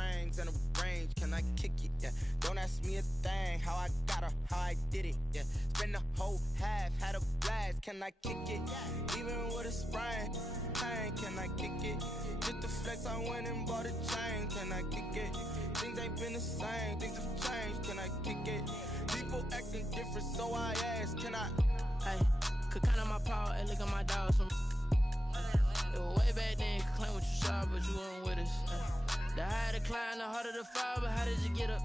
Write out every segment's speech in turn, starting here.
rings and a range, can I kick it? Yeah. Don't ask me a thing, how I got her, how I did it. Yeah. Spend the whole half, had a blast, can I kick it? Even with a sprain, pain, can I kick it? Just the flex, I went and bought a chain, can I kick it? Things ain't been the same, things have changed, can I kick it? People acting different, so I ask, can I? Hey, could count on my power and look at my dogs from. It was way back then, could claim what you saw, but you weren't with us. The higher the climb, the harder the fall, but how did you get up?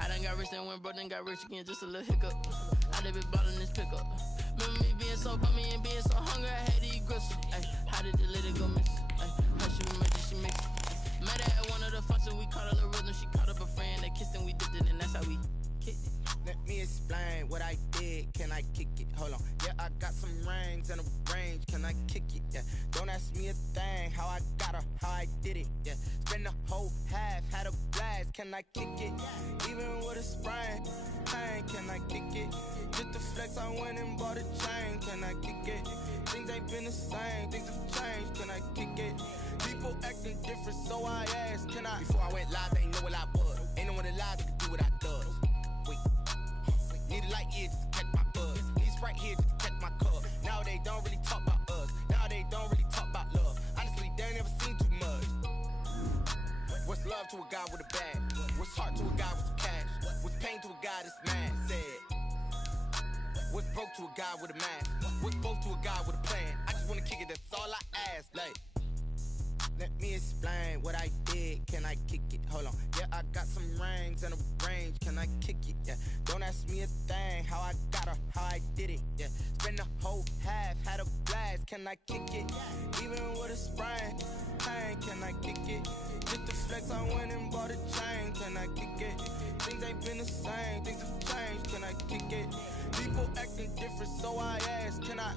I done got rich and went broke, then got rich again, just a little hiccup. I done been ballin' this pickup. Remember me being so bummy and being so hungry, I had to eat gristle. Ay, how did the little go miss? Ay, how she remember she mixed it. Met her at one of the functions, we caught a little rhythm, she caught up a friend, they kissed and we dipped it, and that's how we kicked it. Let me explain what I did, can I kick it? Hold on, yeah, I got some rings and a range, can I kick it? Yeah, don't ask me a thing, how I got her, how I did it. Yeah, spend the whole half, had a blast, can I kick it? Even with a sprain, pain, can I kick it? Just the flex, I went and bought a chain, can I kick it? Things ain't been the same, things have changed, can I kick it? People acting different, so I asked, can I? Before I went live, they ain't know what I was. Ain't no one alive that could do what I does. Wait. Need a light here just to catch my buzz. Need Sprite here just to catch my cup. Now they don't really talk about us. Now they don't really talk about love. Honestly, they ain't never seen too much. What's love to a guy with a bag? What's heart to a guy with some cash? What's pain to a guy that's mad? Said. What's broke to a guy with a mask? What's broke to a guy with a plan? I just wanna kick it, that's all I ask. Like, let me explain what I did, can I kick it? Hold on, yeah, I got some rings and a range, can I kick it? Yeah, don't ask me a thing, how I got her, how I did it. Yeah, spend the whole half, had a blast, can I kick it? Even with a sprain, pain, can I kick it? Just the flex, I went and bought a chain, can I kick it? Things ain't been the same, things have changed, can I kick it? People acting different, so I ask, can I?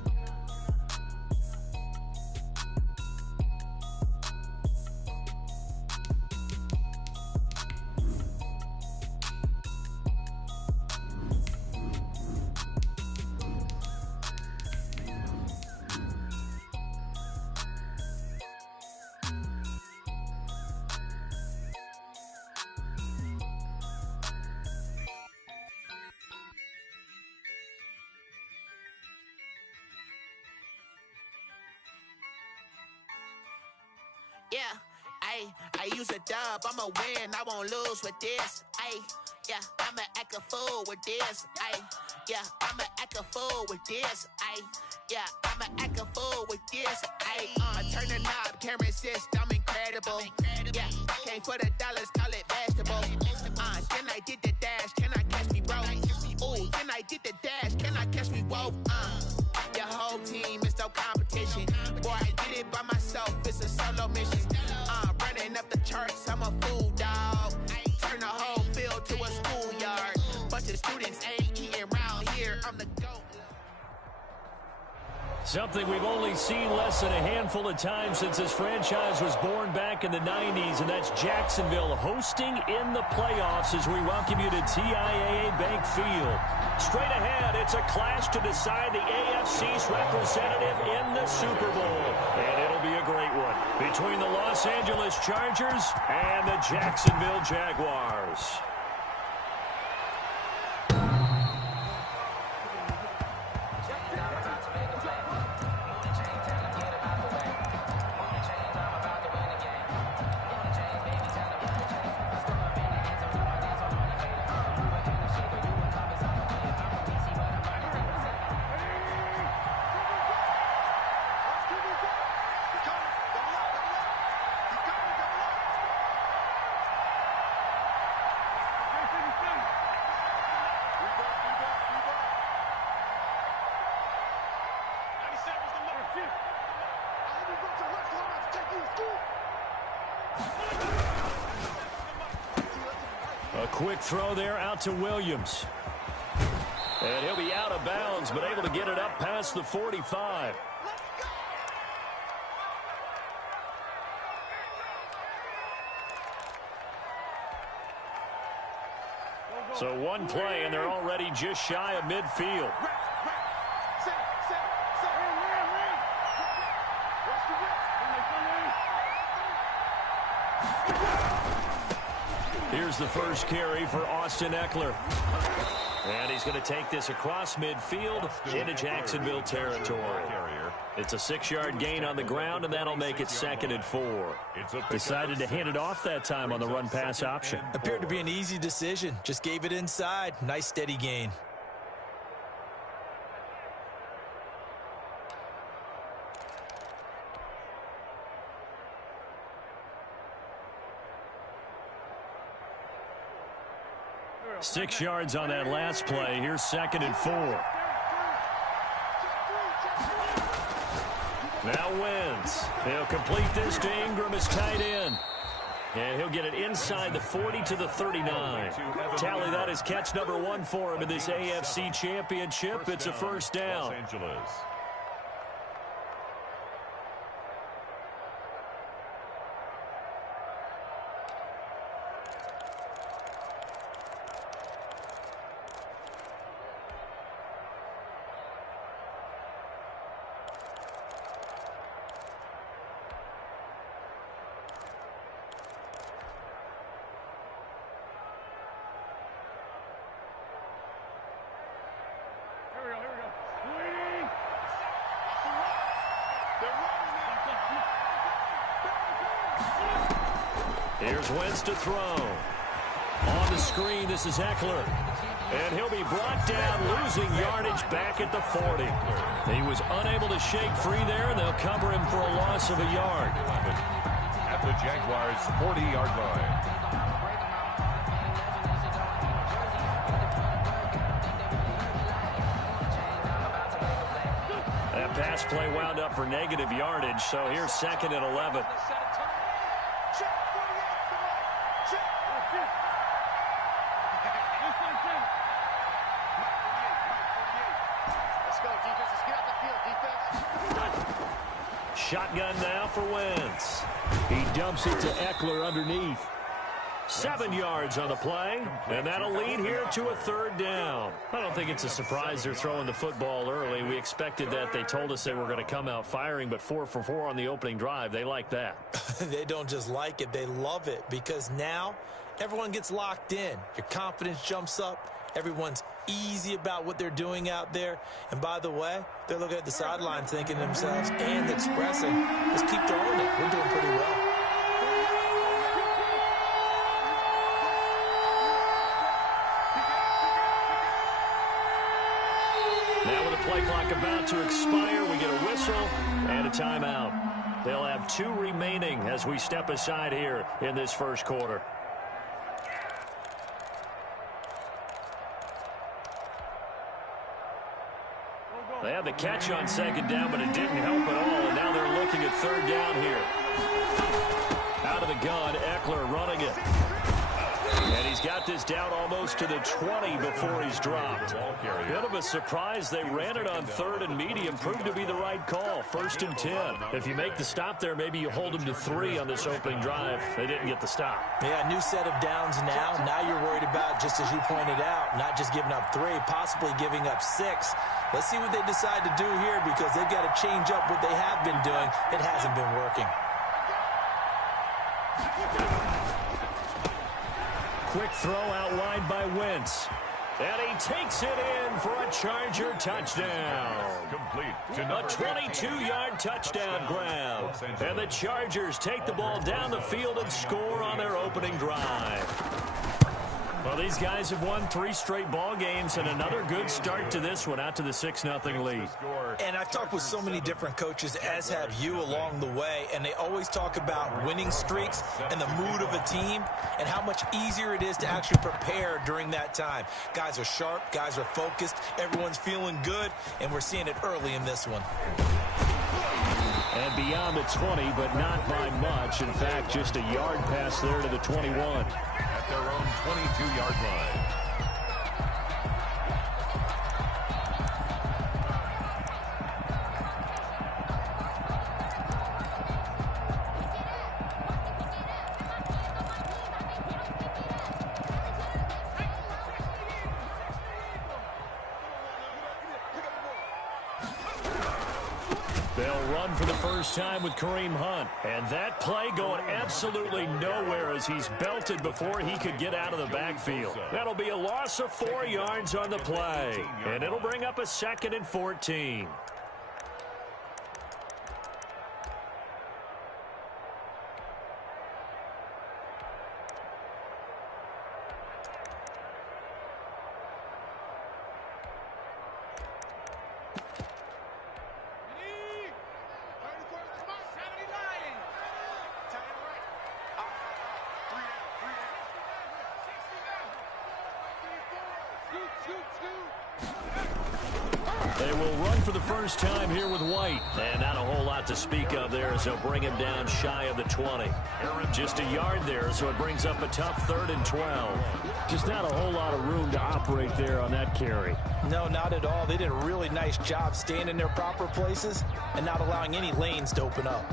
Yeah, I use a dub, I'ma win, I won't lose with this. Yeah, I'ma act a fool with this. Yeah, I'ma act a fool with this. Yeah, I'ma act a fool with this. I turn the knob, can't resist, I'm incredible. Yeah, came for the dollars, call it vegetable. Then I did the dash, can I catch me, bro? Ooh, then I did the dash, can I catch me, whoa? Your whole team is no competition. Boy, I did it by myself, it's a solo mission. Running up the charts, I'm a fool, dog. Turn the whole field to a schoolyard. Bunch of students ain't eating round here, I'm the GOAT. Something we've only seen less than a handful of times since this franchise was born back in the 90s, and that's Jacksonville hosting in the playoffs as we welcome you to TIAA Bank Field. Straight ahead, it's a clash to decide the AFC's representative in the Super Bowl, and it'll be a great one between the Los Angeles Chargers and the Jacksonville Jaguars. A quick throw there out to Williams. And he'll be out of bounds, but able to get it up past the 45. So one play, and they're already just shy of midfield. Here's the first carry for Austin Eckler. And he's going to take this across midfield into Jacksonville territory. It's a 6-yard gain on the ground, and that'll make it 2nd and 4. Decided to hand it off that time on the run-pass option. Appeared to be an easy decision. Just gave it inside. Nice steady gain. Six yards on that last play. Here's 2nd and 4. Now Wentz. He'll complete this to Ingram as tight end. And he'll get it inside the 40 to the 39. Tally, that is catch number 1 for him in this AFC Championship. It's a first down. Here's Wentz to throw. On the screen, this is Eckler. And he'll be brought down, losing yardage back at the 40. He was unable to shake free there, and they'll cover him for a loss of a yard. At the Jaguars' 40-yard line. That pass play wound up for negative yardage, so here's 2nd and 11. Shotgun now for Wentz. He dumps it to Eckler underneath. 7 yards on the play, and that'll lead here to a 3rd down. I don't think it's a surprise they're throwing the football early. We expected that. They told us they were going to come out firing, but 4 for 4 on the opening drive. They like that. They don't just like it, they love it, because now everyone gets locked in. Your confidence jumps up. Everyone's easy about what they're doing out there. And by the way, they're looking at the sideline thinking to themselves and expressing, let's keep throwing it. We're doing pretty well. Now with the play clock about to expire, we get a whistle and a timeout. They'll have 2 remaining as we step aside here in this first quarter. They had the catch on 2nd down, but it didn't help at all, and now they're looking at 3rd down here. Out of the gun, Eckler running it. And he's got this down almost to the 20 before he's dropped. Bit of a surprise. They ran it on 3rd and medium. Proved to be the right call. 1st and 10. If you make the stop there, maybe you hold them to 3 on this opening drive. They didn't get the stop. Yeah, new set of downs now. Now you're worried about, just as you pointed out, not just giving up 3, possibly giving up 6. Let's see what they decide to do here, because they've got to change up what they have been doing. It hasn't been working. Quick throw out wide by Wentz. And he takes it in for a Charger touchdown. A 22-yard touchdown grab. And the Chargers take the ball down the field and score on their opening drive. Well, these guys have won 3 straight ball games, and another good start to this one, out to the 6-0 lead. And I've talked with so many different coaches, as have you, along the way, and they always talk about winning streaks and the mood of a team and how much easier it is to actually prepare during that time. Guys are sharp, guys are focused, everyone's feeling good, and we're seeing it early in this one. And beyond the 20, but not by much. In fact, just a yard pass there to the 21. At their own 22-yard line. They'll run for the first time with Kareem Hunt. And that play going absolutely nowhere as he's belted before he could get out of the backfield. That'll be a loss of 4 yards on the play. And it'll bring up a 2nd and 14. They will run for the first time here with White. And not a whole lot to speak of there as they'll bring him down shy of the 20. Just a yard there, so it brings up a tough 3rd and 12. Just not a whole lot of room to operate there on that carry. No, not at all. They did a really nice job staying in their proper places and not allowing any lanes to open up.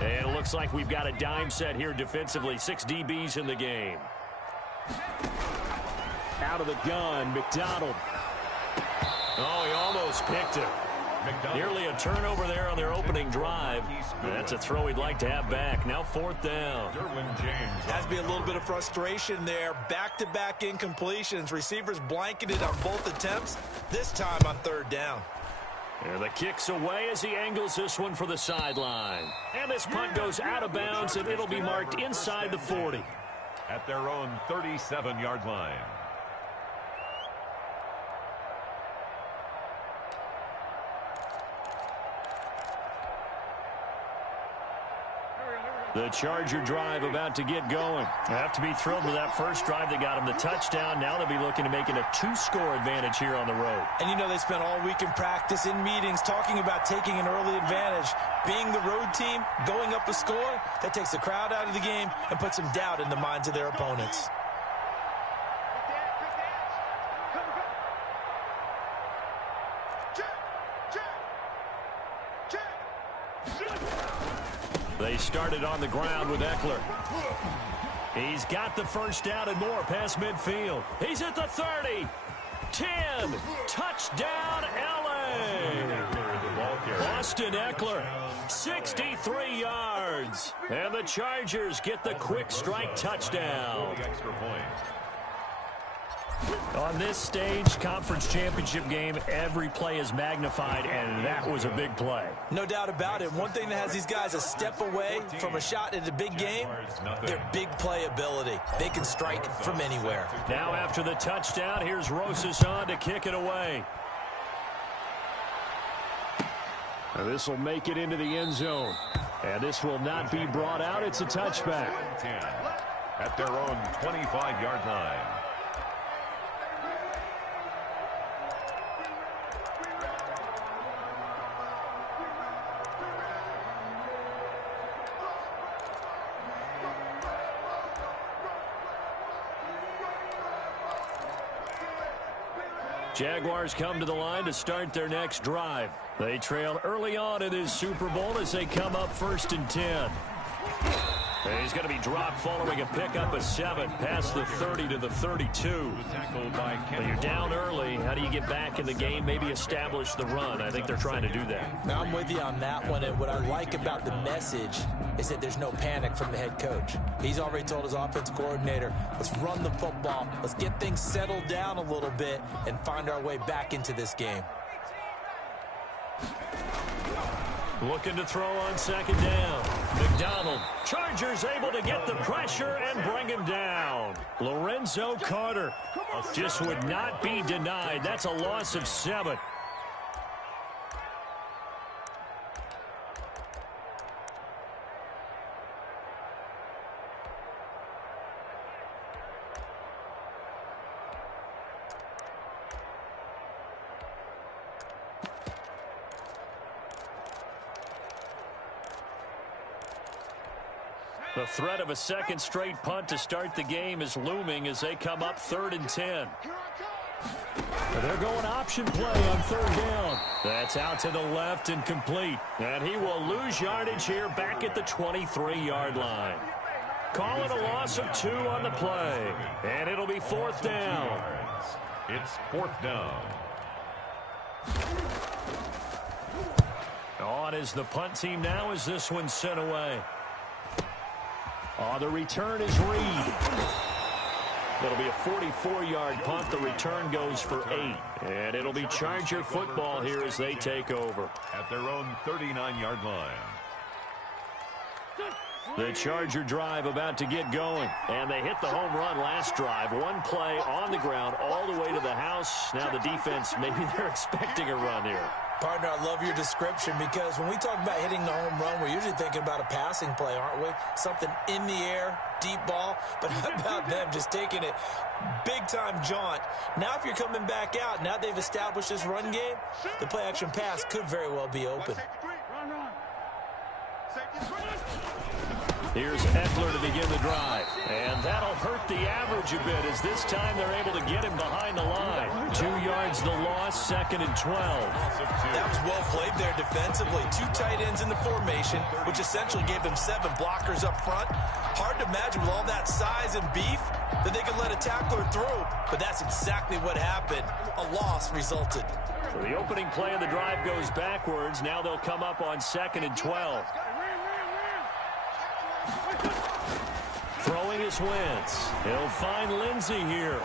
And it looks like we've got a dime set here defensively. 6 DBs in the game. Out of the gun, McDonald. Oh, he almost picked it. Nearly a turnover there on their opening drive. That's a throw he'd like to have back. Now 4th down. Has to be a little bit of frustration there. Back-to-back incompletions. Receivers blanketed on both attempts. This time on 3rd down. And the kick's away as he angles this one for the sideline. And this punt goes out of bounds, and it'll be marked inside the 40. At their own 37-yard line. The Charger drive about to get going. They have to be thrilled with that first drive that got them the touchdown. Now they'll be looking to make it a 2-score advantage here on the road. And you know they spent all week in practice, in meetings, talking about taking an early advantage. Being the road team, going up a score, that takes the crowd out of the game and puts some doubt in the minds of their opponents. They started on the ground with Eckler. He's got the first down and more past midfield. He's at the 30. 10. Touchdown, L.A. Austin Eckler, 63 yards. And the Chargers get the quick strike touchdown. On this stage, conference championship game, every play is magnified, and that was a big play. No doubt about it. One thing that has these guys a step away from a shot in a big game, their big play ability. They can strike from anywhere. Now after the touchdown, here's Rosas on to kick it away. This will make it into the end zone. And this will not be brought out. It's a touchback. At their own 25-yard line. Jaguars come to the line to start their next drive. They trail early on in this Super Bowl as they come up 1st and 10. And he's going to be dropped following a pickup of 7 past the 30 to the 32. But you're down early. How do you get back in the game? Maybe establish the run. I think they're trying to do that. Now I'm with you on that one. And what I like about the message is that there's no panic from the head coach. He's already told his offense coordinator, let's run the football. Let's get things settled down a little bit and find our way back into this game. Looking to throw on 2nd down. McDonald. Chargers able to get the pressure and bring him down. Lorenzo Carter just would not be denied. That's a loss of 7. The threat of a second straight punt to start the game is looming as they come up 3rd and 10. They're going option play on 3rd down. That's out to the left and complete. And he will lose yardage here back at the 23-yard line. Call it a loss of 2 on the play. And it'll be 4th down. It's 4th down. On is the punt team now as this one's sent away. The return is Reed. It'll be a 44-yard punt. The return goes for 8. And it'll be Charger football here as they take over. At their own 39-yard line. The Charger drive about to get going. And they hit the home run last drive. One play on the ground all the way to the house. Now the defense, maybe they're expecting a run here. Partner, I love your description because when we talk about hitting the home run, we're usually thinking about a passing play, aren't we? Something in the air, deep ball. But how about them just taking it big-time jaunt? Now if you're coming back out, now they've established this run game, the play-action pass could very well be open. Here's Eckler to begin the drive. And that'll hurt the average a bit as this time they're able to get him behind the line. 2 yards the loss, 2nd and 12. That was well played there defensively. 2 tight ends in the formation, which essentially gave them 7 blockers up front. Hard to imagine with all that size and beef that they could let a tackler through. But that's exactly what happened. A loss resulted. So the opening play of the drive goes backwards. Now they'll come up on 2nd and 12. Throwing is Wentz. He'll find Lindsey here.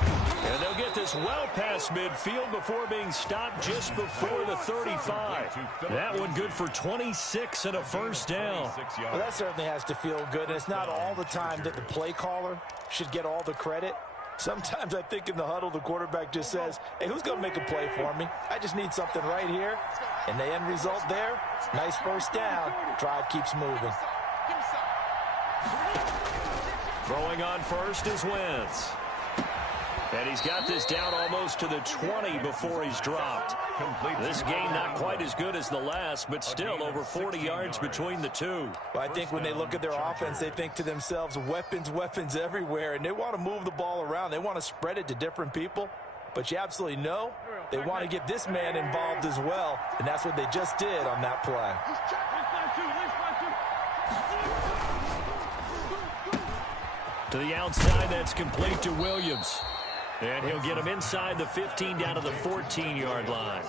And they'll get this well past midfield before being stopped just before the 35. That one good for 26 and a first down. Well, that certainly has to feel good. And it's not all the time that the play caller should get all the credit. Sometimes I think in the huddle, the quarterback just says, hey, who's going to make a play for me? I just need something right here. And the end result there, nice first down. Drive keeps moving. Throwing on first is Wentz. And he's got this down almost to the 20 before he's dropped. This game not quite as good as the last, but still over 40 yards between the two. Well, I think when they look at their offense, they think to themselves, weapons, weapons everywhere, and they want to move the ball around. They want to spread it to different people. But you absolutely know they want to get this man involved as well, and that's what they just did on that play. To the outside, that's complete to Williams. And he'll get him inside the 15 down to the 14-yard line.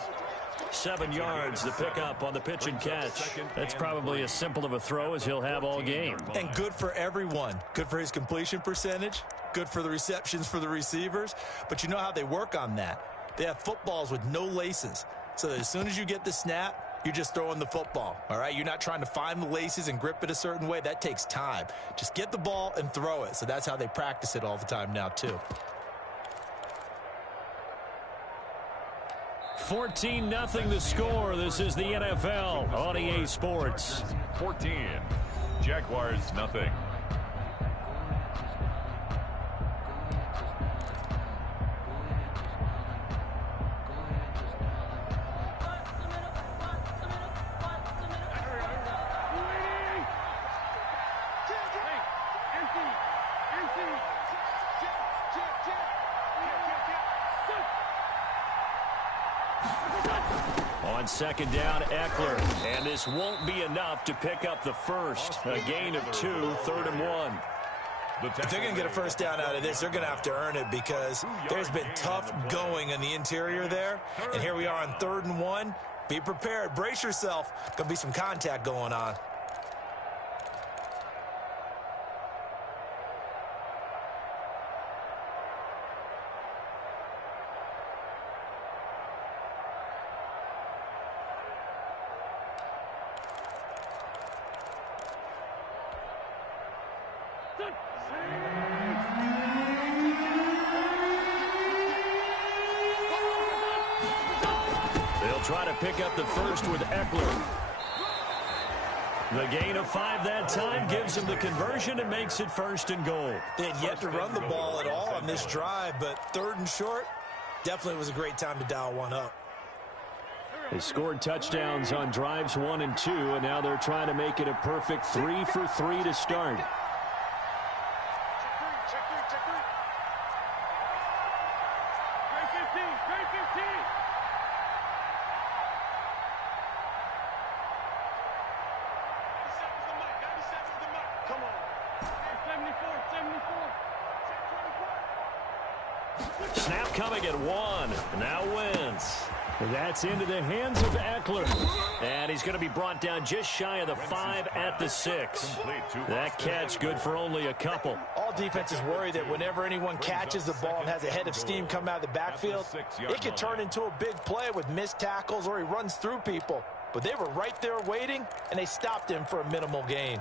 7 yards the pickup on the pitch and catch. That's probably as simple of a throw as he'll have all game. And good for everyone. Good for his completion percentage. Good for the receptions for the receivers. But you know how they work on that. They have footballs with no laces. So that as soon as you get the snap, you're just throwing the football, all right? You're not trying to find the laces and grip it a certain way. That takes time. Just get the ball and throw it. So that's how they practice it all the time now, too. 14-0 the score. This is the NFL on EA Sports. 14. Jaguars nothing. On second down, Eckler. And this won't be enough to pick up the first. A gain of 2, 3rd and 1. If they're going to get a first down out of this, they're going to have to earn it because there's been tough going in the interior there. And here we are on 3rd and 1. Be prepared. Brace yourself. Going to be some contact going on. They'll try to pick up the first with Eckler. The gain of 5 that time gives him the conversion and makes it 1st and goal. They had yet to run the ball at all on this drive, but 3rd and short definitely was a great time to dial one up. They scored touchdowns on drives 1 and 2, and now they're trying to make it a perfect 3 for 3 to start. Snap coming at 1. Now Wentz. That's into the hands of Eckler. And he's going to be brought down just shy of the 5 at the 6. That catch good for only a couple. All defenses worry that whenever anyone catches the ball and has a head of steam come out of the backfield, it can turn into a big play with missed tackles or he runs through people. But they were right there waiting, and they stopped him for a minimal gain.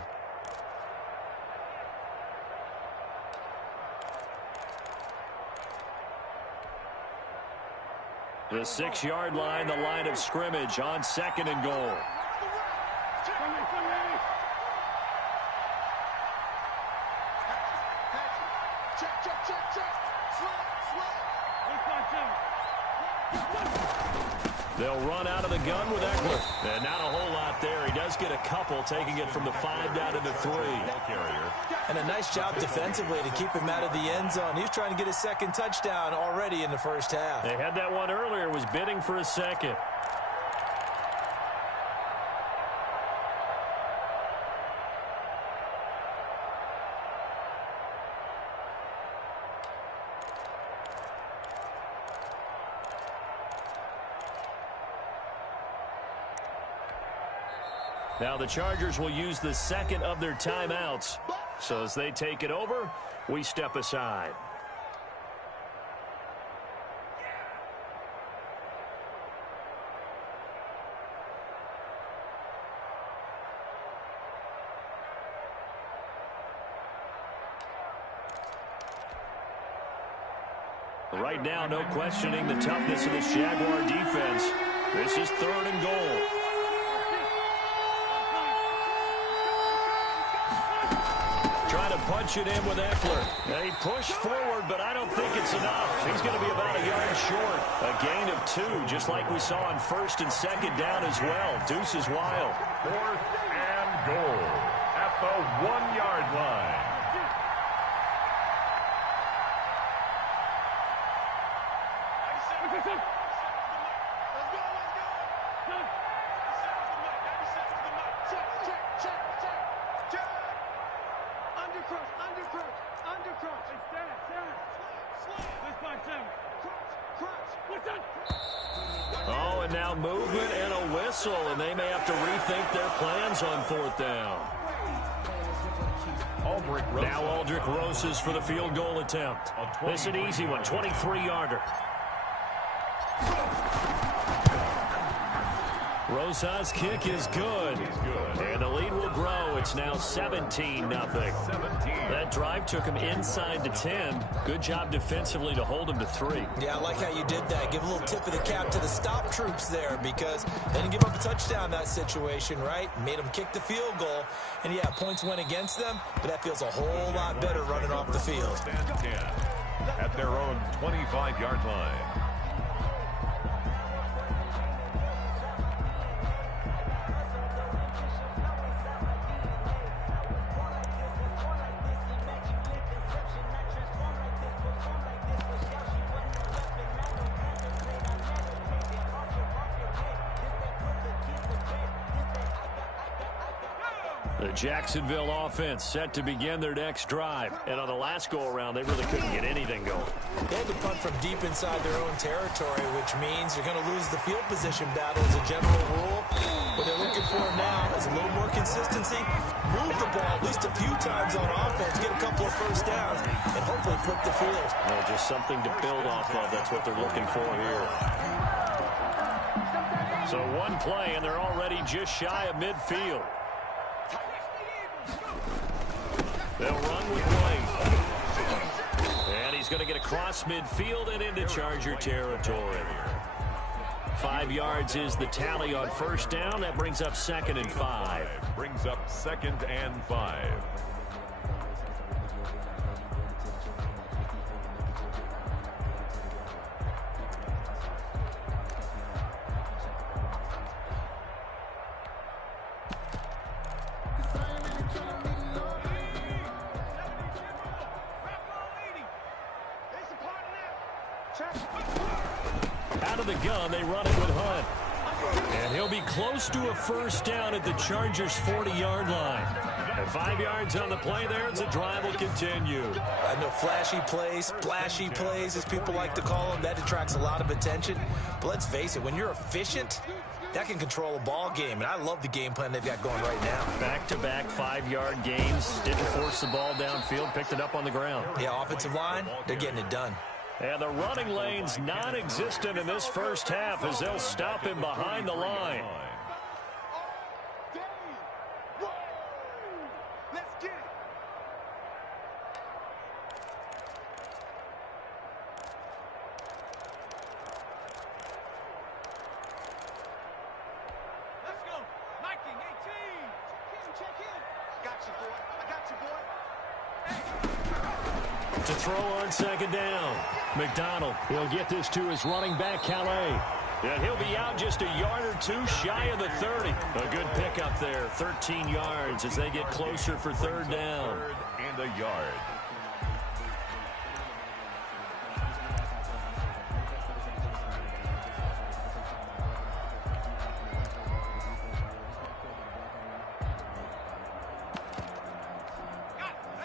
The 6-yard line, the line of scrimmage on 2nd and goal. They'll run out of the gun with Eckler. And not a whole lot there. He does get a couple, taking it from the 5 down to the 3. And a nice job defensively to keep him out of the end zone. He's trying to get his 2nd touchdown already in the first half. They had that one earlier, was bidding for a 2nd. Now the Chargers will use the 2nd of their timeouts. So as they take it over, we step aside. Right now, no questioning the toughness of this Jaguar defense. This is 3rd and goal. Trying to punch it in with Eckler. They push forward, but I don't think it's enough. He's going to be about a yard short. A gain of 2, just like we saw on 1st and 2nd down as well. Deuce is wild. 4th and goal at the 1-yard line. Oh, and now movement and a whistle, and they may have to rethink their plans on 4th down. Now Aldrich Roses for the field goal attempt. This is an easy one, 23-yarder. Rosas' kick is good. And the lead will grow. It's now 17-0. That drive took him inside the 10. Good job defensively to hold him to 3. Yeah, I like how you did that. Give a little tip of the cap to the stop troops there because they didn't give up a touchdown in that situation, right? Made them kick the field goal. And, yeah, points went against them, but that feels a whole lot better running off the field. At their own 25-yard line. The Jacksonville offense set to begin their next drive. And on the last go-around, they really couldn't get anything going. They had to punt from deep inside their own territory, which means you're going to lose the field position battle as a general rule. What they're looking for now is a little more consistency, move the ball at least a few times on offense, get a couple of first downs, and hopefully flip the field. Well, just something to build off of. That's what they're looking for here. So one play, and they're already just shy of midfield. They'll run with White. And he's going to get across midfield and into Charger territory. 5 yards is the tally on 1st down. That brings up 2nd and 5. Brings up 2nd and 5. Out of the gun, they run it with Hunt. And he'll be close to a 1st down at the Chargers' 40-yard line. And 5 yards on the play there as the drive will continue. I know flashy plays, splashy plays, as people like to call them, that attracts a lot of attention. But let's face it, when you're efficient, that can control a ball game. And I love the game plan they've got going right now. Back-to-back 5-yard gains. Didn't force the ball downfield, picked it up on the ground. Yeah, offensive line, they're getting it done. And the running lane's non-existent in this first half as they'll stop him behind the line. To throw on second down. McDonald, he'll get this to his running back, Calais. And he'll be out just a yard or two shy of the 30. A good pickup there, 13 yards as they get closer for third down. Third and a yard.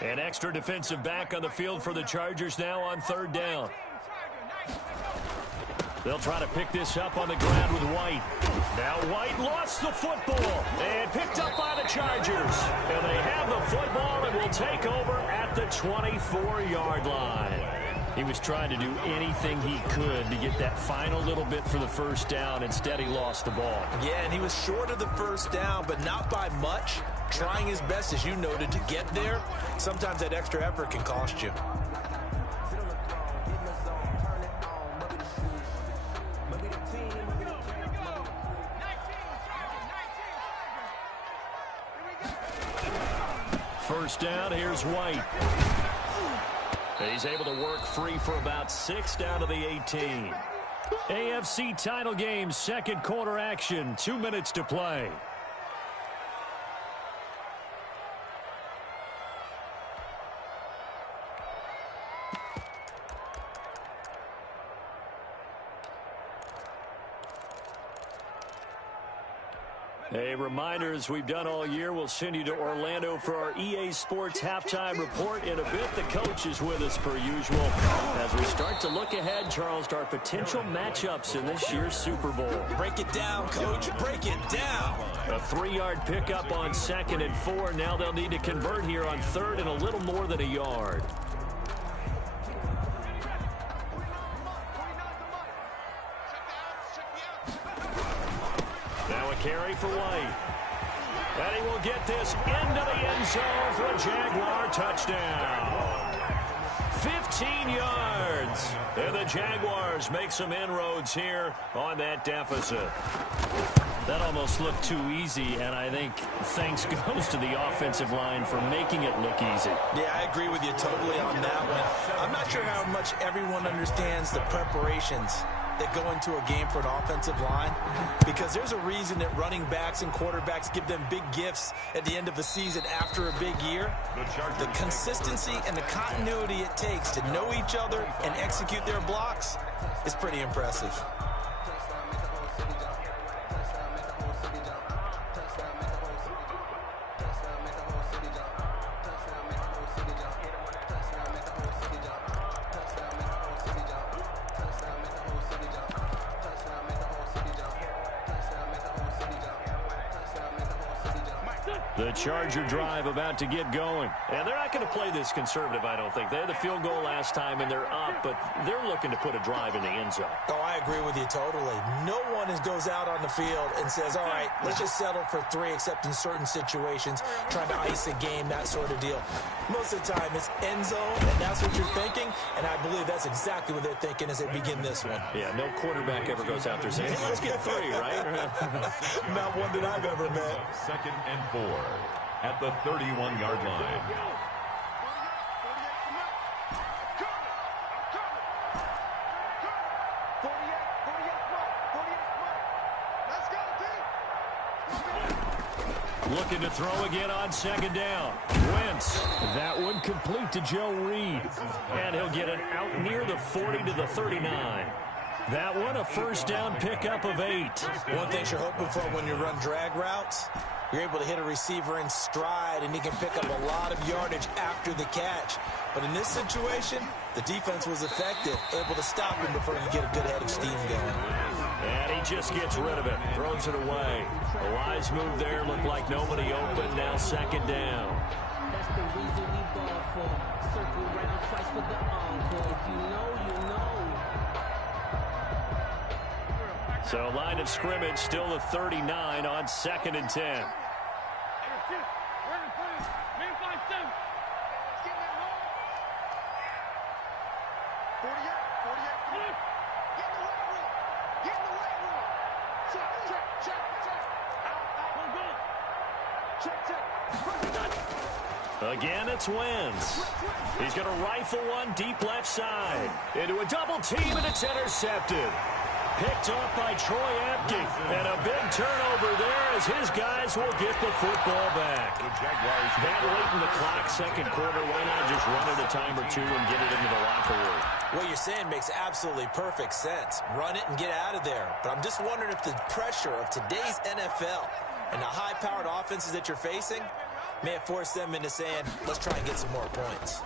An extra defensive back on the field for the Chargers now on third down. They'll try to pick this up on the ground with White. Now White lost the football and picked up by the Chargers. And they have the football and will take over at the 24-yard line. He was trying to do anything he could to get that final little bit for the first down. Instead, he lost the ball. Yeah, and he was short of the first down, but not by much. Trying his best, as you noted, to get there. Sometimes that extra effort can cost you. First down, here's White. He's able to work free for about 6 down to the 18. AFC title game, second quarter action, 2 minutes to play. A reminder, as we've done all year, we'll send you to Orlando for our EA Sports halftime report. In a bit, the coach is with us per usual. As we start to look ahead, Charles, to our potential matchups in this year's Super Bowl. Break it down, Coach. Break it down. A 3-yard pickup on 2nd and 4. Now they'll need to convert here on 3rd and a little more than a yard. Now a carry for White. And he will get this into the end zone for a Jaguar touchdown. 15 yards. And the Jaguars make some inroads here on that deficit. That almost looked too easy, and I think thanks goes to the offensive line for making it look easy. Yeah, I agree with you totally on that one. I'm not sure how much everyone understands the preparations that go into a game for an offensive line, because there's a reason that running backs and quarterbacks give them big gifts at the end of the season after a big year. The consistency and the continuity it takes to know each other and execute their blocks is pretty impressive. The Charger drive about to get going. And they're not going to play this conservative, I don't think. They had the field goal last time, and they're up, but they're looking to put a drive in the end zone. Oh, I agree with you totally. No one goes out on the field and says, all right, let's just settle for 3, except in certain situations, trying to ice a game, that sort of deal. Most of the time, it's end zone, and that's what you're thinking, and I believe that's exactly what they're thinking as they begin this one. Yeah, no quarterback ever goes out there saying, hey, let's get 3, right? Not one that I've ever met. 2nd and 4 at the 31-yard line. Looking to throw again on 2nd down. Wentz. That one complete to Joe Reed. And he'll get it out near the 40 to the 39. That one, a first down pickup of 8. One thing you're hoping for when you run drag routes, you're able to hit a receiver in stride, and he can pick up a lot of yardage after the catch. But in this situation, the defense was effective, able to stop him before he could get a good head of steam going. And he just gets rid of it, throws it away. A wise move there, looked like nobody open, now second down. That's the reason we ball for. Circle round twice for the encore. If you know, you know. So line of scrimmage still the 39 on 2nd and 10. Again, it's Wentz. He's going to rifle one deep left side. Into a double team, and it's intercepted. Picked off by Troy Apke. And a big turnover there as his guys will get the football back. That late in the clock, second quarter, why not just run it a time or two and get it into the locker room? What you're saying makes absolutely perfect sense. Run it and get out of there. But I'm just wondering if the pressure of today's NFL and the high-powered offenses that you're facing may have forced them into saying, let's try and get some more points.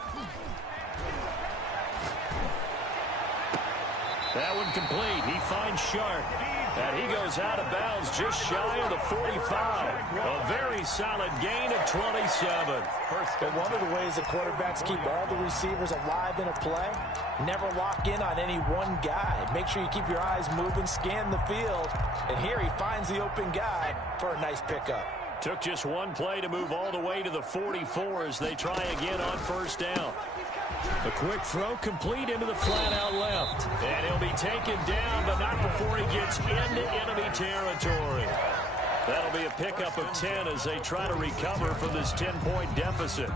That one complete. He finds Sharp. And he goes out of bounds just shy of the 45. A very solid gain of 27. But one of the ways the quarterbacks keep all the receivers alive in a play, never lock in on any one guy. Make sure you keep your eyes moving, scan the field. And here he finds the open guy for a nice pickup. Took just one play to move all the way to the 44 as they try again on first down. A quick throw complete into the flat-out left. And he'll be taken down, but not before he gets into enemy territory. That'll be a pickup of 10 as they try to recover from this 10-point deficit.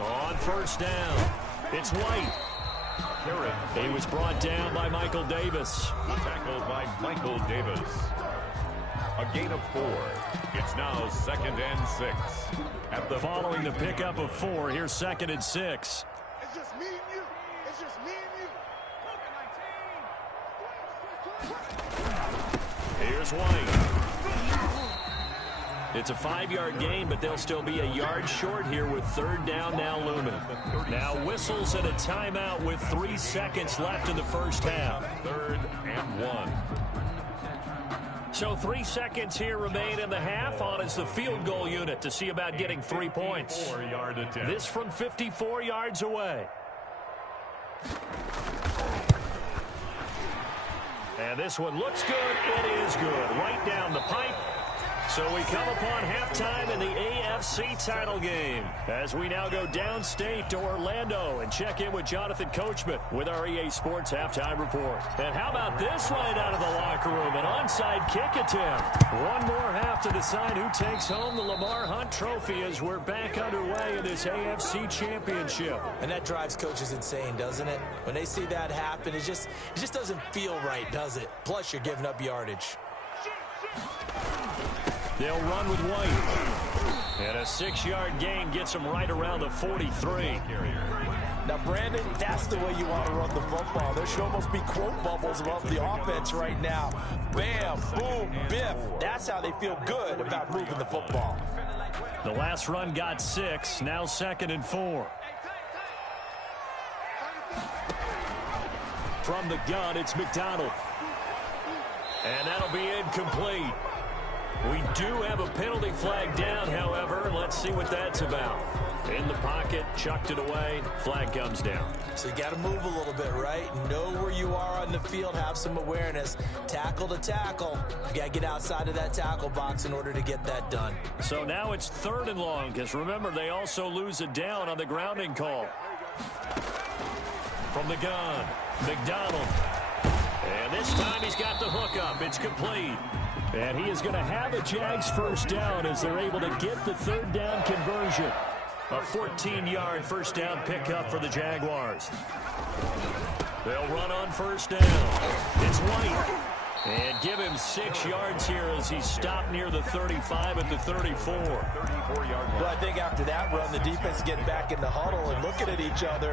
On first down, it's White. He was brought down by Michael Davis. Tackled by Michael Davis. A gain of 4. It's now 2nd and 6. At the Following the pickup of 4, here's 2nd and 6. It's just me and you. It's just me and you. Here's White. It's a 5-yard gain, but they'll still be a yard short here with third down now looming. Now whistles and a timeout with 3 seconds left in the first half. 3rd and 1. So 3 seconds here remain in the half on as the field goal unit to see about getting 3 points. 4-yard attempt. This from 54 yards away. And this one looks good. It is good. Right down the pipe. So we come upon halftime in the AFC title game as we now go downstate to Orlando and check in with Jonathan Coachman with our EA Sports Halftime Report. And how about this right out of the locker room? An onside kick attempt. One more half to decide who takes home the Lamar Hunt Trophy as we're back underway in this AFC Championship. And that drives coaches insane, doesn't it? When they see that happen, it just doesn't feel right, does it? Plus, you're giving up yardage. They'll run with White. And a 6-yard gain gets them right around the 43. Now, Brandon, that's the way you want to run the football. There should almost be quote bubbles above the offense right now. Bam, boom, biff. That's how they feel good about moving the football. The last run got 6. Now 2nd and 4. From the gun, it's McDonald. And that'll be incomplete. We do have a penalty flag down, however. Let's see what that's about. In the pocket, chucked it away, flag comes down. So you got to move a little bit, right? Know where you are on the field, have some awareness. Tackle to tackle. You got to get outside of that tackle box in order to get that done. So now it's 3rd and long, because remember, they also lose a down on the grounding call. From the gun, McDonald. And this time he's got the hookup. It's complete. And he is going to have a Jags first down as they're able to get the 3rd down conversion. A 14-yard first down pickup for the Jaguars. They'll run on first down. It's White. And give him 6 yards here as he stopped near the 35 at the 34. 34-yard line. Well, I think after that run, the defense is getting back in the huddle and looking at each other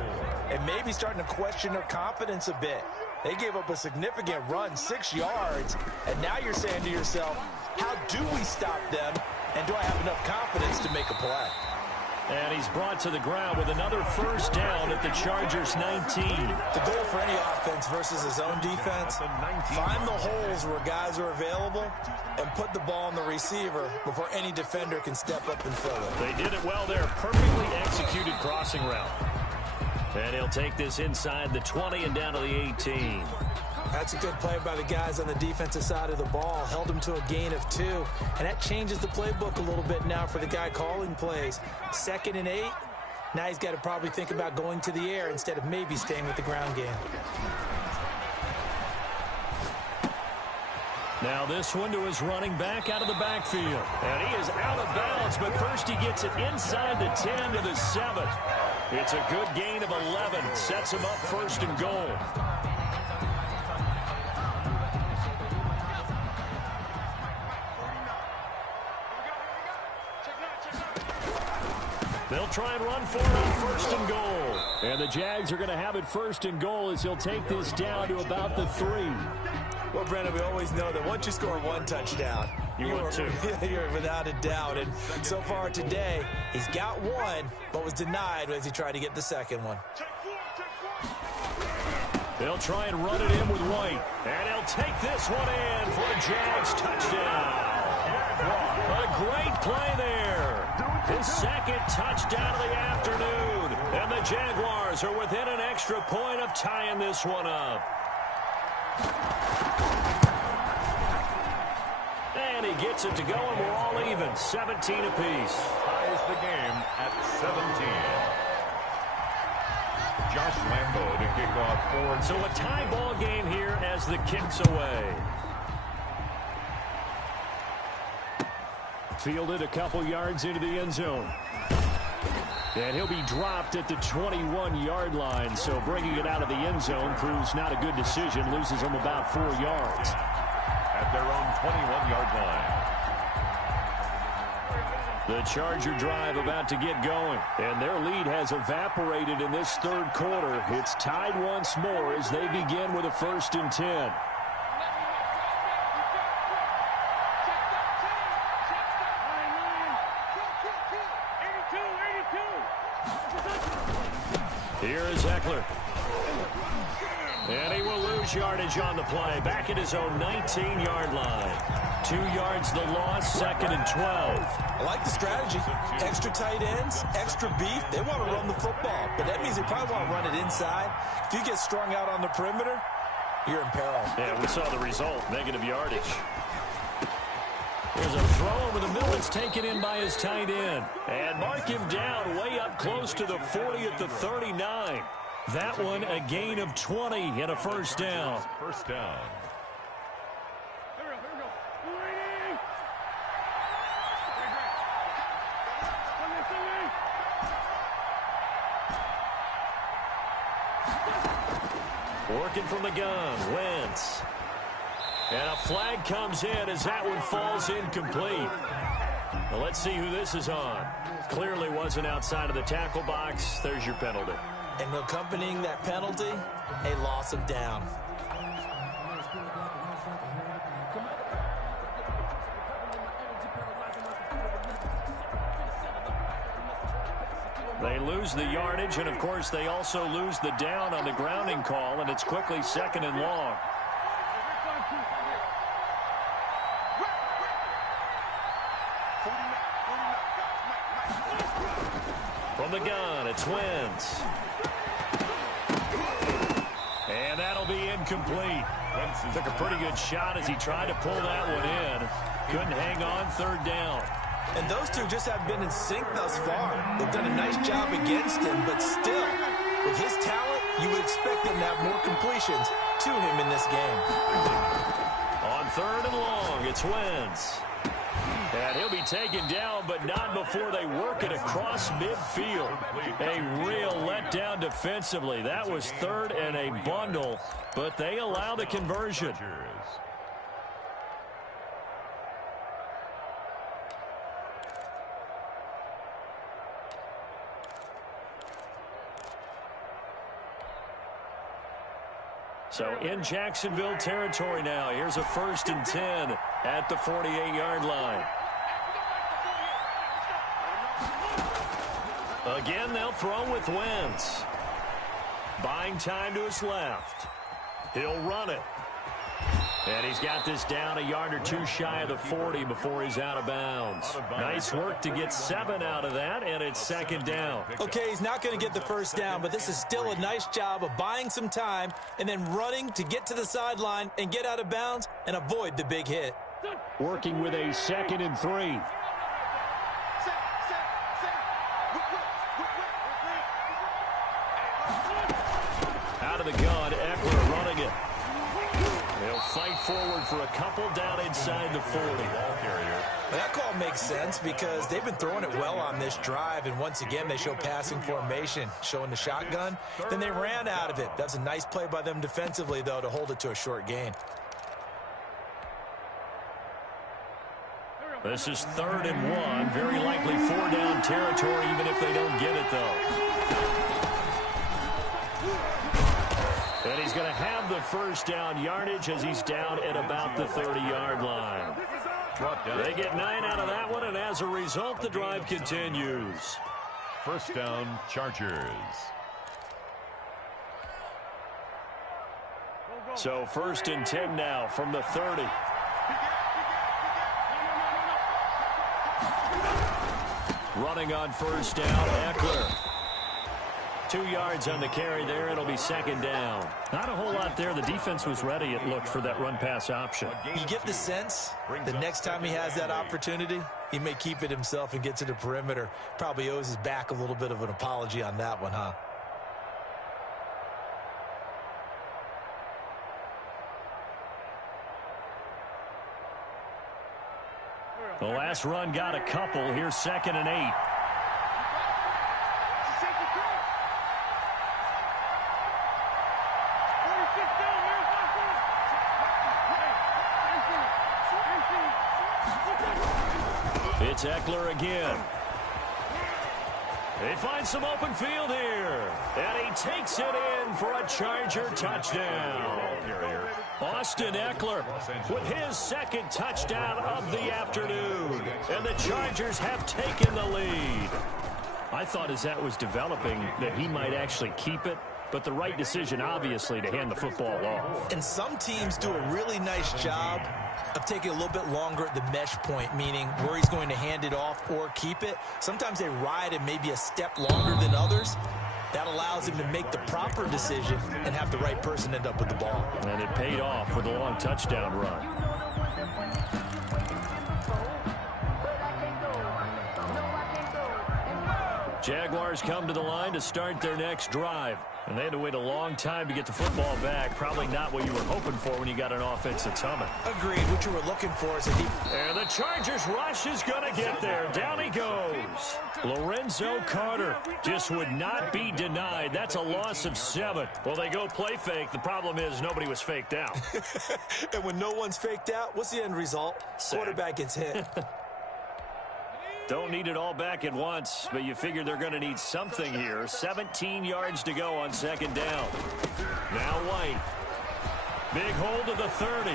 and maybe starting to question their confidence a bit. They gave up a significant run, 6 yards, and now you're saying to yourself, how do we stop them, and do I have enough confidence to make a play? And he's brought to the ground with another first down at the Chargers' 19. The goal for any offense versus his own defense, find the holes where guys are available and put the ball on the receiver before any defender can step up and fill it. They did it well there. Perfectly executed crossing route. And he'll take this inside the 20 and down to the 18. That's a good play by the guys on the defensive side of the ball. Held them to a gain of 2. And that changes the playbook a little bit now for the guy calling plays. 2nd and 8. Now he's got to probably think about going to the air instead of maybe staying with the ground game. Now this one to his running back out of the backfield. And he is out of bounds, but first he gets it inside the 10 to the 7. It's a good gain of 11. Sets him up 1st and goal. They'll try and run for it on 1st and goal. And the Jags are going to have it 1st and goal as he'll take this down to about the 3. Well, Brendan, we always know that once you score 1 touchdown, you're 2. You're without a doubt. And so far today, he's got 1, but was denied as he tried to get the 2nd one. They'll try and run it in with White. And he'll take this one in for a Jags touchdown. A great play there. His 2nd touchdown of the afternoon. And the Jaguars are within an extra point of tying this one up. And he gets it to go, and we're all even. 17 apiece. Ties the game at 17. Josh Lambo to kick off 4. So a tie ball game here as the kick's away. Fielded a couple yards into the end zone. And he'll be dropped at the 21-yard line, so bringing it out of the end zone proves not a good decision. Loses him about 4 yards. At their own 21-yard line. The Charger drive about to get going. And their lead has evaporated in this 3rd quarter. It's tied once more as they begin with a 1st and 10. Here is Eckler. And he will lose yardage on the play. Back at his own 19-yard line. 2 yards the loss, 2nd and 12. I like the strategy. Extra tight ends, extra beef. They want to run the football, but that means they probably want to run it inside. If you get strung out on the perimeter, you're in peril. Yeah, we saw the result, negative yardage. There's a throw over the middle. It's taken in by his tight end. And mark him down way up close to the 40 at the 39. That one a gain of 20 and a 1st down. 1st down. Working from the gun, Wentz. And a flag comes in as that one falls incomplete. Well, let's see who this is on. Clearly wasn't outside of the tackle box. There's your penalty. And accompanying that penalty, a loss of down. They lose the yardage, and, of course, they also lose the down on the grounding call, and it's quickly 2nd and long. From the gun, it's Wentz. And that'll be incomplete. Took a pretty good shot as he tried to pull that one in. Couldn't hang on, 3rd down. And those two just haven't been in sync thus far. They've done a nice job against him, but still, with his talent, you would expect him to have more completions to him in this game. On 3rd and long, it's Wentz. And he'll be taken down, but not before they work it across midfield. A real letdown defensively. That was 3rd and a bundle, but they allow the conversion. So in Jacksonville territory now. Here's a 1st and 10 at the 48-yard line. Again, they'll throw with Wentz. Buying time to his left. He'll run it. And he's got this down a yard or two shy of the 40 before he's out of bounds. Nice work to get 7 out of that, and it's 2nd down. Okay, he's not going to get the 1st down, but this is still a nice job of buying some time and then running to get to the sideline and get out of bounds and avoid the big hit. Working with a 2nd and 3. Out of the gun, Eckler running it. They'll fight forward for a couple down inside the 40. That call makes sense because they've been throwing it well on this drive, and once again they show passing formation, showing the shotgun. Then they ran out of it. That's a nice play by them defensively, though, to hold it to a short gain. This is 3rd and 1. Very likely 4-down territory, even if they don't get it, though. And he's going to have the 1st down yardage as he's down at about the 30-yard line. They get 9 out of that one, and as a result, the drive continues. 1st down, Chargers. So 1st and 10 now from the 30. Running on 1st down, Eckler. 2 yards on the carry there. It'll be 2nd down. Not a whole lot there. The defense was ready, it looked, for that run-pass option. You get the sense the next time he has that opportunity, he may keep it himself and get to the perimeter. Probably owes his back a little bit of an apology on that one, huh? The last run got a couple. Here's 2nd and 8. It's Eckler again. They find some open field here. And he takes it in for a Charger touchdown. Austin Eckler with his 2nd touchdown of the afternoon. And the Chargers have taken the lead. I thought as that was developing that he might actually keep it. But the right decision, obviously, to hand the football off. And some teams do a really nice job of taking a little bit longer at the mesh point, meaning where he's going to hand it off or keep it. Sometimes they ride it maybe a step longer than others. That allows him to make the proper decision and have the right person end up with the ball. And it paid off with a long touchdown run. Jaguars come to the line to start their next drive. And they had to wait a long time to get the football back. Probably not what you were hoping for when you got an offense that's humming. Agreed. What you were looking for is a deep... And the Chargers rush is going to get there. Down he goes. Lorenzo Carter just would not be denied. That's a loss of 7. Well, they go play fake. The problem is nobody was faked out. And when no one's faked out, what's the end result? Quarterback gets hit. Don't need it all back at once, but you figure they're going to need something here. 17 yards to go on 2nd down. Now White. Big hold to the 30.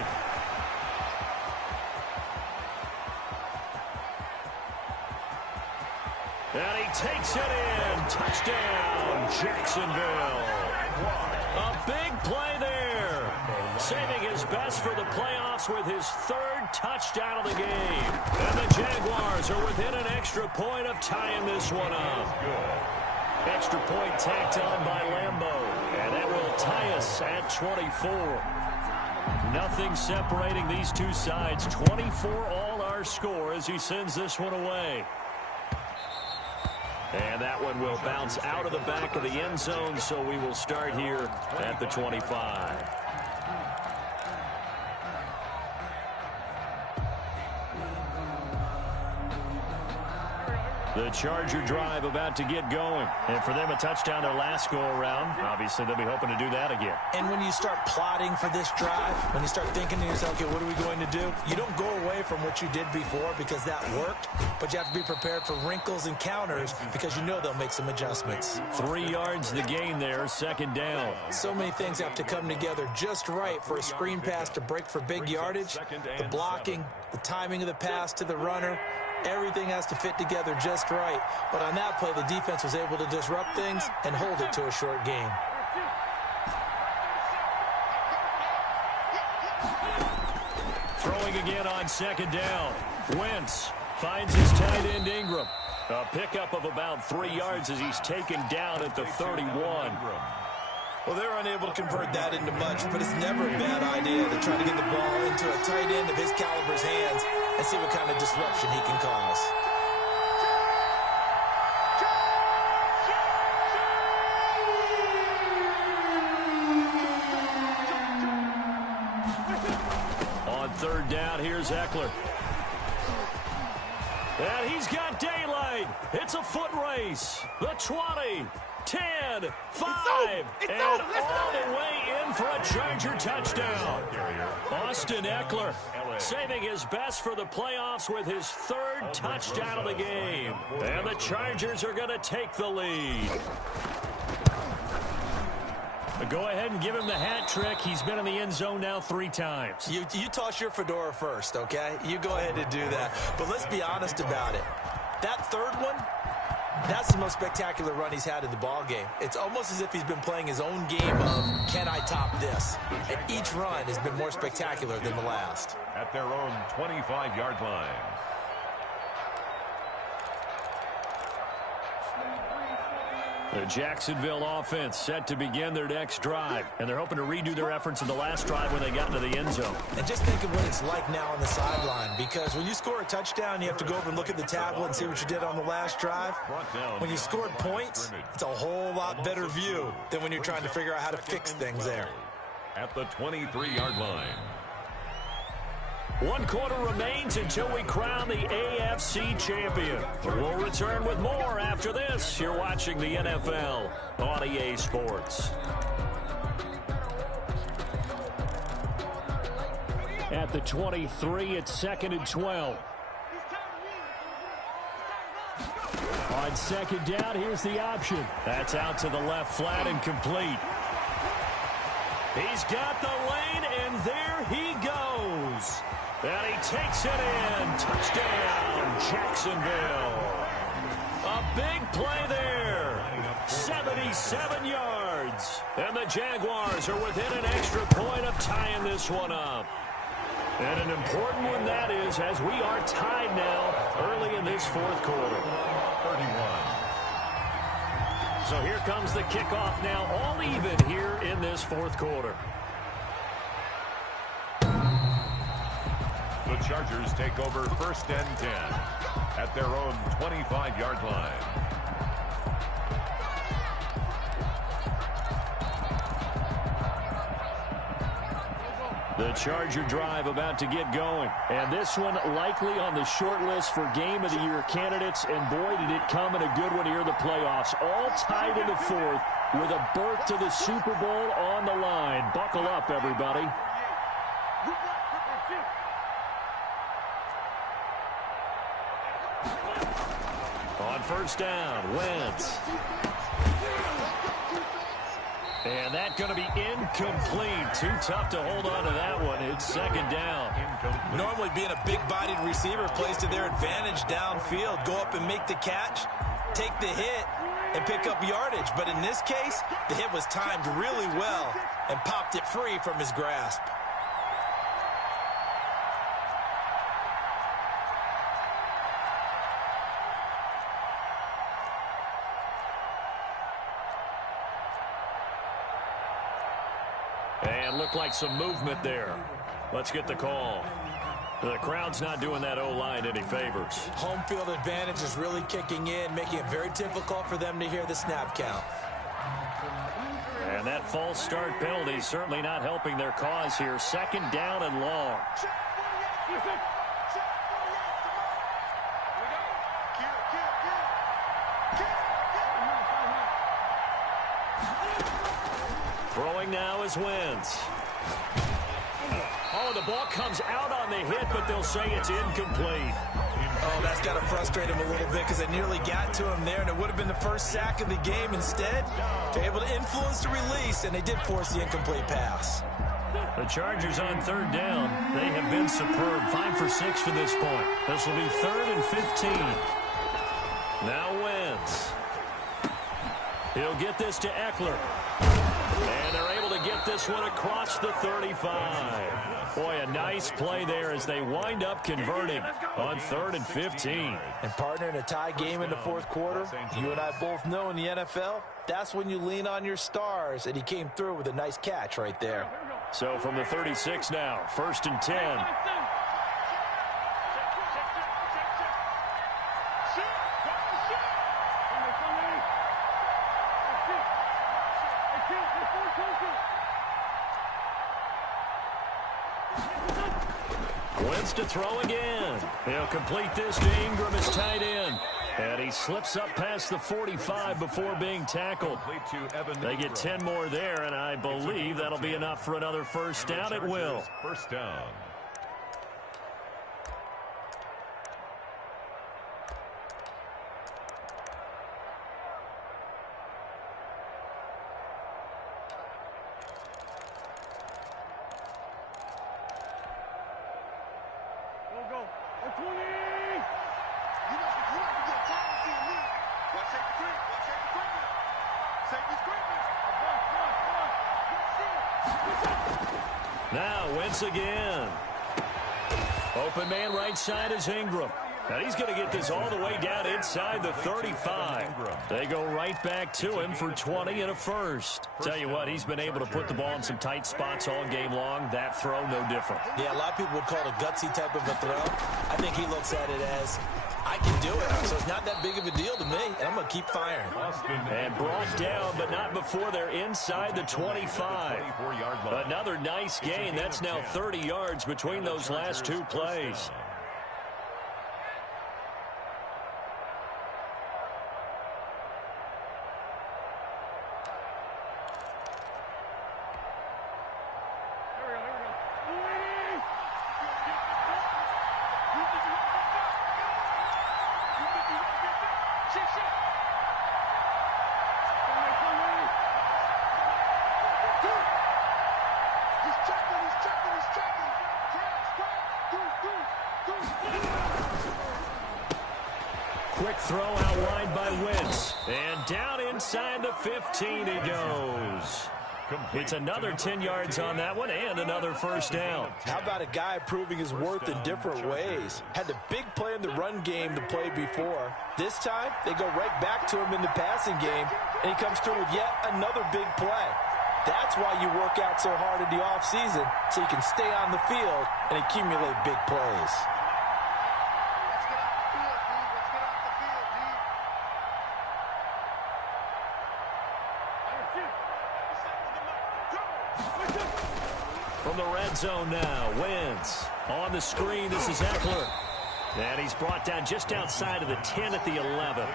And he takes it in. Touchdown, Jacksonville. A big play there. Saving his best for the playoffs with his 3rd touchdown of the game. And the Jaguars are within an extra point of tying this one up. Extra point tacked on by Lambeau. And that will tie us at 24. Nothing separating these two sides. 24 all our score as he sends this one away. And that one will bounce out of the back of the end zone, so we will start here at the 25. The Charger drive about to get going. And for them, a touchdown their last go-around. Obviously, they'll be hoping to do that again. And when you start plotting for this drive, when you start thinking to yourself, okay, what are we going to do? You don't go away from what you did before because that worked, but you have to be prepared for wrinkles and counters because you know they'll make some adjustments. 3 yards the gain there, second down. So many things have to come together just right for a screen pass to break for big yardage. The blocking, the timing of the pass to the runner, everything has to fit together just right. But on that play, the defense was able to disrupt things and hold it to a short gain. Throwing again on second down. Wentz finds his tight end Ingram. A pickup of about 3 yards as he's taken down at the 31. Well, they're unable to convert that into much, but it's never a bad idea to try to get the ball into a tight end of his caliber's hands and see what kind of disruption he can cause. On third down, here's Eckler. And he's got daylight. It's a foot race. The 20, 10, 5, and all the way in for a Charger touchdown. Austin Eckler saving his best for the playoffs with his 3rd touchdown of the game. And the Chargers are going to take the lead. Go ahead and give him the hat trick. He's been in the end zone now 3 times. You toss your fedora first, okay? You go ahead and do that. But let's be honest about it. That third one, that's the most spectacular run he's had in the ball game. It's almost as if he's been playing his own game of, can I top this? And each run has been more spectacular than the last. At their own 25-yard line. The Jacksonville offense set to begin their next drive, and they're hoping to redo their efforts in the last drive when they got into the end zone. And just think of what it's like now on the sideline, because when you score a touchdown, you have to go over and look at the tablet and see what you did on the last drive. When you scored points, it's a whole lot better view than when you're trying to figure out how to fix things there. At the 23-yard line. 1 quarter remains until we crown the AFC champion. We'll return with more after this. You're watching the NFL on EA Sports. At the 23, it's 2nd and 12. On second down, here's the option. That's out to the left flat and complete. He's got the lane, and there he goes. And he takes it in. Touchdown, Jacksonville. A big play there. 77 yards. And the Jaguars are within an extra point of tying this one up. And an important one that is, as we are tied now early in this 4th quarter. 31. So here comes the kickoff now, all even here in this 4th quarter. The Chargers take over 1st and 10 at their own 25-yard line. The Charger drive about to get going. And this one likely on the short list for Game of the Year candidates. And boy, did it come in a good one here in the playoffs. All tied in the 4th with a berth to the Super Bowl on the line. Buckle up, everybody. On first down, Wentz. And that's going to be incomplete. Too tough to hold on to that one. It's 2nd down. Normally being a big-bodied receiver plays to their advantage downfield. Go up and make the catch, take the hit, and pick up yardage. But in this case, the hit was timed really well and popped it free from his grasp. And looked like some movement there. Let's get the call. The crowd's not doing that O-line any favors. Home field advantage is really kicking in, making it very difficult for them to hear the snap count. And that false start penalty is certainly not helping their cause here. 2nd down and long. Throwing now is Wentz. Oh, the ball comes out on the hit, but they'll say it's incomplete. Oh, that's got to frustrate him a little bit because they nearly got to him there, and it would have been the first sack of the game. Instead, they're able to influence the release, and they did force the incomplete pass. The Chargers on third down. They have been superb. 5 for 6 to this point. This will be 3rd and 15. Now Wentz. He'll get this to Eckler. And they're able to get this one across the 35. Boy, a nice play there as they wind up converting on 3rd and 15. And partner, in a tie game in the fourth quarter, you and I both know in the NFL, that's when you lean on your stars, and he came through with a nice catch right there. So from the 36 now, 1st and 10. Wentz to throw again. He'll complete this to Ingram, his tight end. And he slips up past the 45 before being tackled. They get 10 more there, and I believe that'll be enough for another first down. It will. First down. Now Wentz again. Open man right side is Ingram. And he's going to get this all the way down inside the 35. They go right back to him for 20 and a first. Tell you what, he's been able to put the ball in some tight spots all game long. That throw, no different. Yeah, a lot of people would call it a gutsy type of a throw. I think he looks at it as, I can do it, so it's not that big of a deal to me, and I'm going to keep firing. And brought down, but not before they're inside the 25. Another nice gain. That's now 30 yards between those last two plays. Quick throw out wide by Wentz. And down inside the 15 he goes. It's another 10 yards on that one and another first down. How about a guy proving his worth in different ways? Had the big play in the run game to play before. This time, they go right back to him in the passing game, and he comes through with yet another big play. That's why you work out so hard in the offseason, so you can stay on the field and accumulate big plays. From the red zone now, Wentz on the screen. This is Eckler. And he's brought down just outside of the 10 at the 11.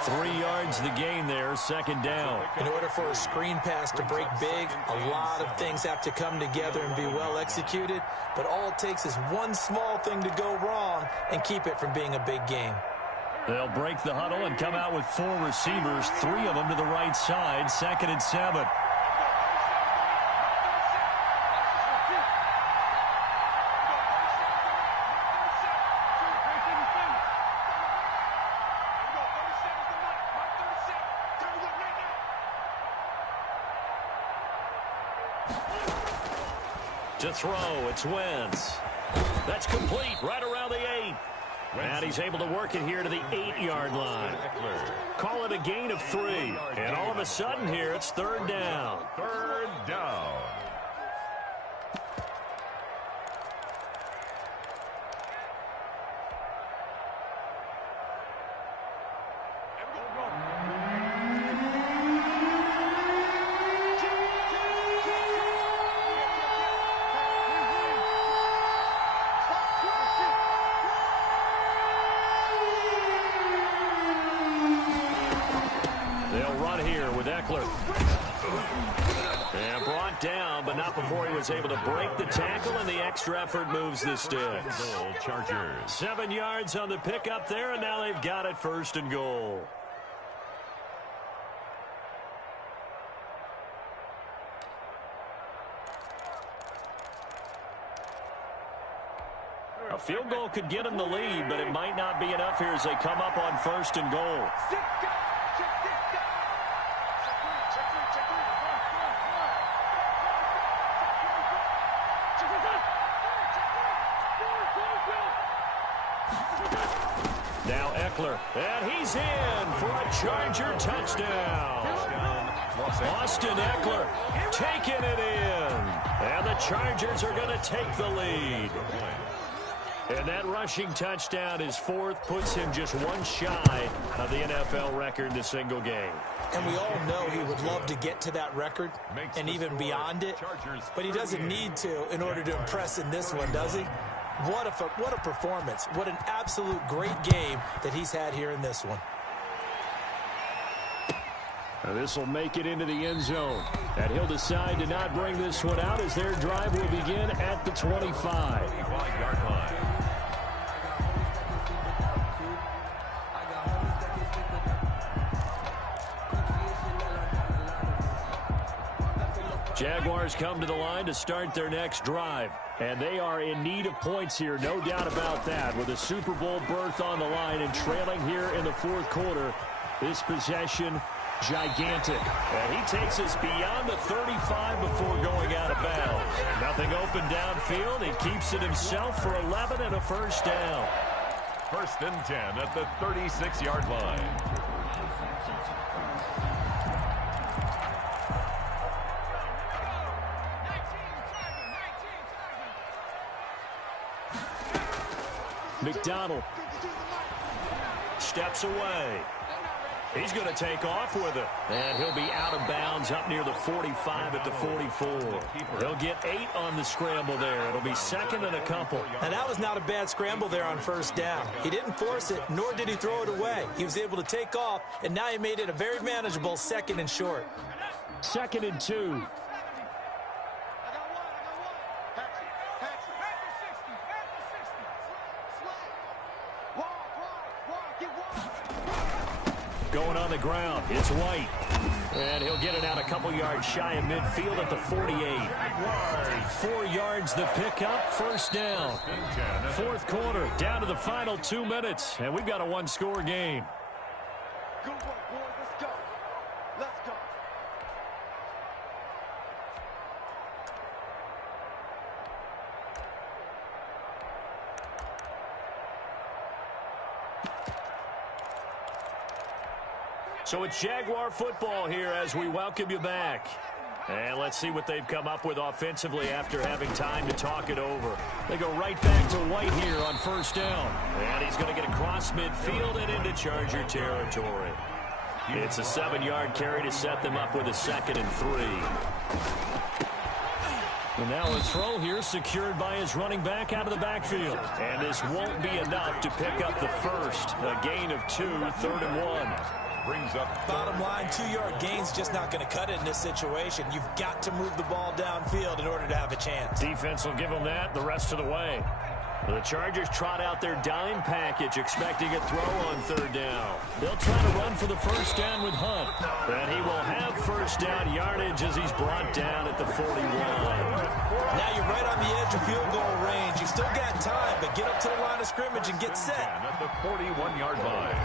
3 yards the gain there, second down. In order for a screen pass to break big, a lot of things have to come together and be well executed. But all it takes is one small thing to go wrong and keep it from being a big game. They'll break the huddle and come out with 4 receivers, 3 of them to the right side, 2nd and 7. To throw, it's Wentz. That's complete right around the 8. And he's able to work it here to the 8-yard line. Call it a gain of 3. And all of a sudden here, it's 3rd down. 3rd down. knocked down, but not before he was able to break the tackle, and the extra effort moves the sticks. Chargers. 7 yards on the pickup there, and now they've got it 1st and goal. A field goal could get them the lead, but it might not be enough here as they come up on 1st and goal. Now Eckler, and he's in for a Charger touchdown. Austin Eckler taking it in, and the Chargers are going to take the lead. And that rushing touchdown is 4th, puts him just one shy of the NFL record in a single game. And we all know he would love to get to that record and even beyond it, but he doesn't need to in order to impress in this one, does he? What a performance. What an absolute great game that he's had here in this one. This will make it into the end zone. And he'll decide to not bring this one out as their drive will begin at the 25. Jaguars come to the line to start their next drive. And they are in need of points here, no doubt about that. With a Super Bowl berth on the line and trailing here in the 4th quarter, this possession gigantic. And he takes us beyond the 35 before going out of bounds. Nothing open downfield. He keeps it himself for 11 and a 1st down. 1st and 10 at the 36-yard line. McDonald steps away. He's going to take off with it. And he'll be out of bounds up near the 45 at the 44. He'll get 8 on the scramble there. It'll be 2nd and a couple. And that was not a bad scramble there on 1st down. He didn't force it, nor did he throw it away. He was able to take off, and now he made it a very manageable 2nd and short. 2nd and 2. Going on the ground, it's White. And he'll get it out a couple yards shy of midfield at the 48. 4 yards the pickup, 1st down. 4th quarter, down to the final 2 minutes. And we've got a 1-score game. Good work, boys. Let's go. Let's go. So it's Jaguar football here as we welcome you back. And let's see what they've come up with offensively after having time to talk it over. They go right back to White here on 1st down. And he's going to get across midfield and into Charger territory. It's a 7-yard carry to set them up with a 2nd and 3. And now a throw here secured by his running back out of the backfield. And this won't be enough to pick up the 1st. A gain of 2, 3rd and 1. Brings up bottom line, 2-yard gain's just not going to cut it in this situation. You've got to move the ball downfield in order to have a chance. Defense will give them that the rest of the way. The Chargers trot out their dime package, expecting a throw on 3rd down. They'll try to run for the 1st down with Hunt. And he will have 1st down yardage as he's brought down at the 41. Now you're right on the edge of field goal range. You've still got time, but get up to the line of scrimmage and get set. At the 41-yard line.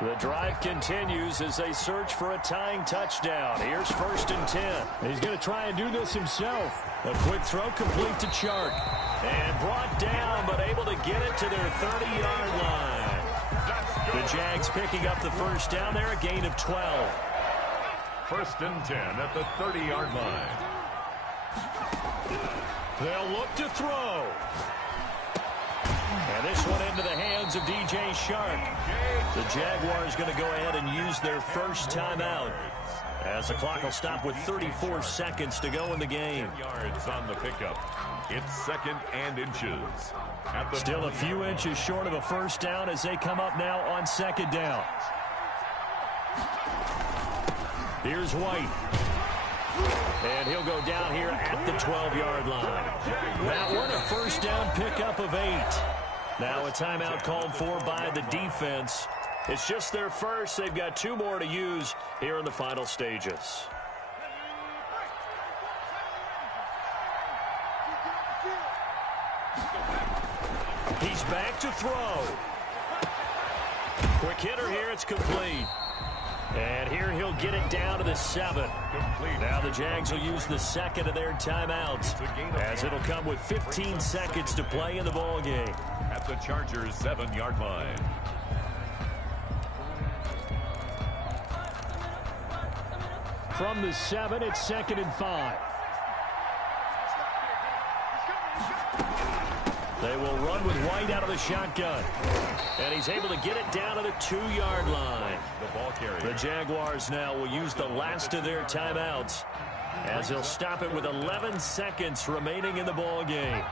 The drive continues as they search for a tying touchdown. Here's 1st and 10. He's going to try and do this himself. A quick throw complete to Chark. And brought down, but able to get it to their 30-yard line. The Jags picking up the 1st down there, a gain of 12. 1st and 10 at the 30-yard line. They'll look to throw. And this one into the hands of DJ Shark. The Jaguars going to go ahead and use their 1st timeout as the clock will stop with 34 seconds to go in the game. Yards on the pickup. It's 2nd and inches. Still a few inches short of a 1st down as they come up now on 2nd down. Here's White. And he'll go down here at the 12-yard line. That one a first down pickup of 8. Now a timeout called for by the defense. It's just their first. They've got 2 more to use here in the final stages. He's back to throw. Quick hitter here. It's complete. And here he'll get it down to the 7. Now the Jags will use the second of their timeouts, as it'll come with 15 seconds to play in the ball game. At the Chargers' 7-yard line. From the 7, it's 2nd and 5. They will run with White out of the shotgun. And he's able to get it down to the 2-yard line. The Jaguars now will use the last of their timeouts, as they'll stop it with 11 seconds remaining in the ball game.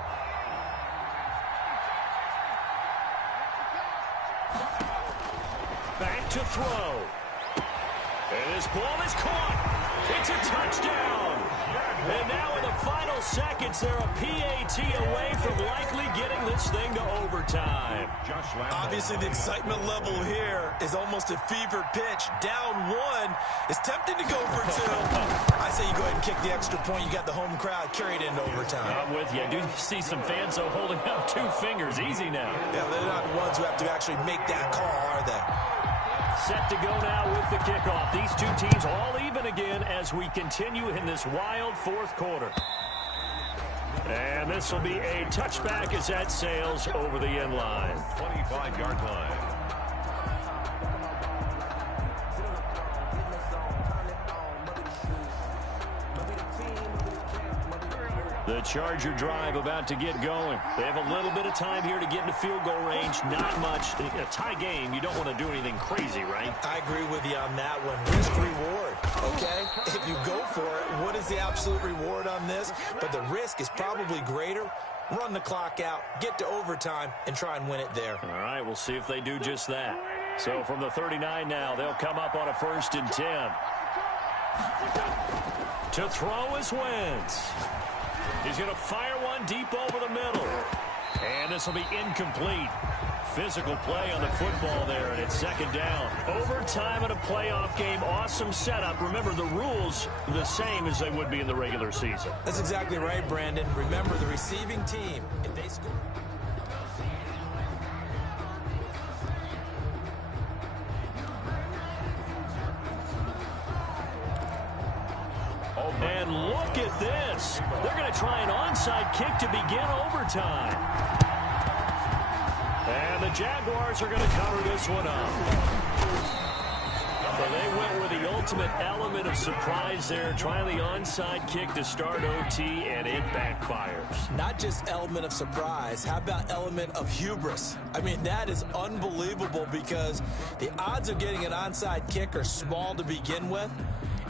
Back to throw. And this ball is caught. It's a touchdown. And now in the final seconds, they're a PAT away from likely getting this thing to overtime. Obviously, the excitement level here is almost a fever pitch. Down 1. It's tempting to go for 2. I say you go ahead and kick the extra point. You got the home crowd carried into overtime. I'm with you. I do see some fans holding up 2 fingers. Easy now. Yeah, they're not the ones who have to actually make that call, are they? Set to go now with the kickoff. These 2 teams all even again as we continue in this wild 4th quarter. And this will be a touchback as that sails over the end line. 25-yard line. The Charger drive about to get going. They have a little bit of time here to get into field goal range. Not much. A tie game, you don't want to do anything crazy, right? I agree with you on that one. Risk reward, okay? If you go for it, what is the absolute reward on this? But the risk is probably greater. Run the clock out, get to overtime, and try and win it there. All right, we'll see if they do just that. So from the 39 now, they'll come up on a 1st and 10. To throw is Wentz. He's going to fire one deep over the middle. And this will be incomplete. Physical play on the football there, and it's 2nd down. Overtime in a playoff game. Awesome setup. Remember, the rules are the same as they would be in the regular season. That's exactly right, Brandon. Remember, the receiving team, if they score... And look at this. They're going to try an onside kick to begin overtime. And the Jaguars are going to cover this one up. So they went with the ultimate element of surprise there, trying the onside kick to start OT, and it backfires. Not just element of surprise, how about element of hubris? I mean, that is unbelievable because the odds of getting an onside kick are small to begin with.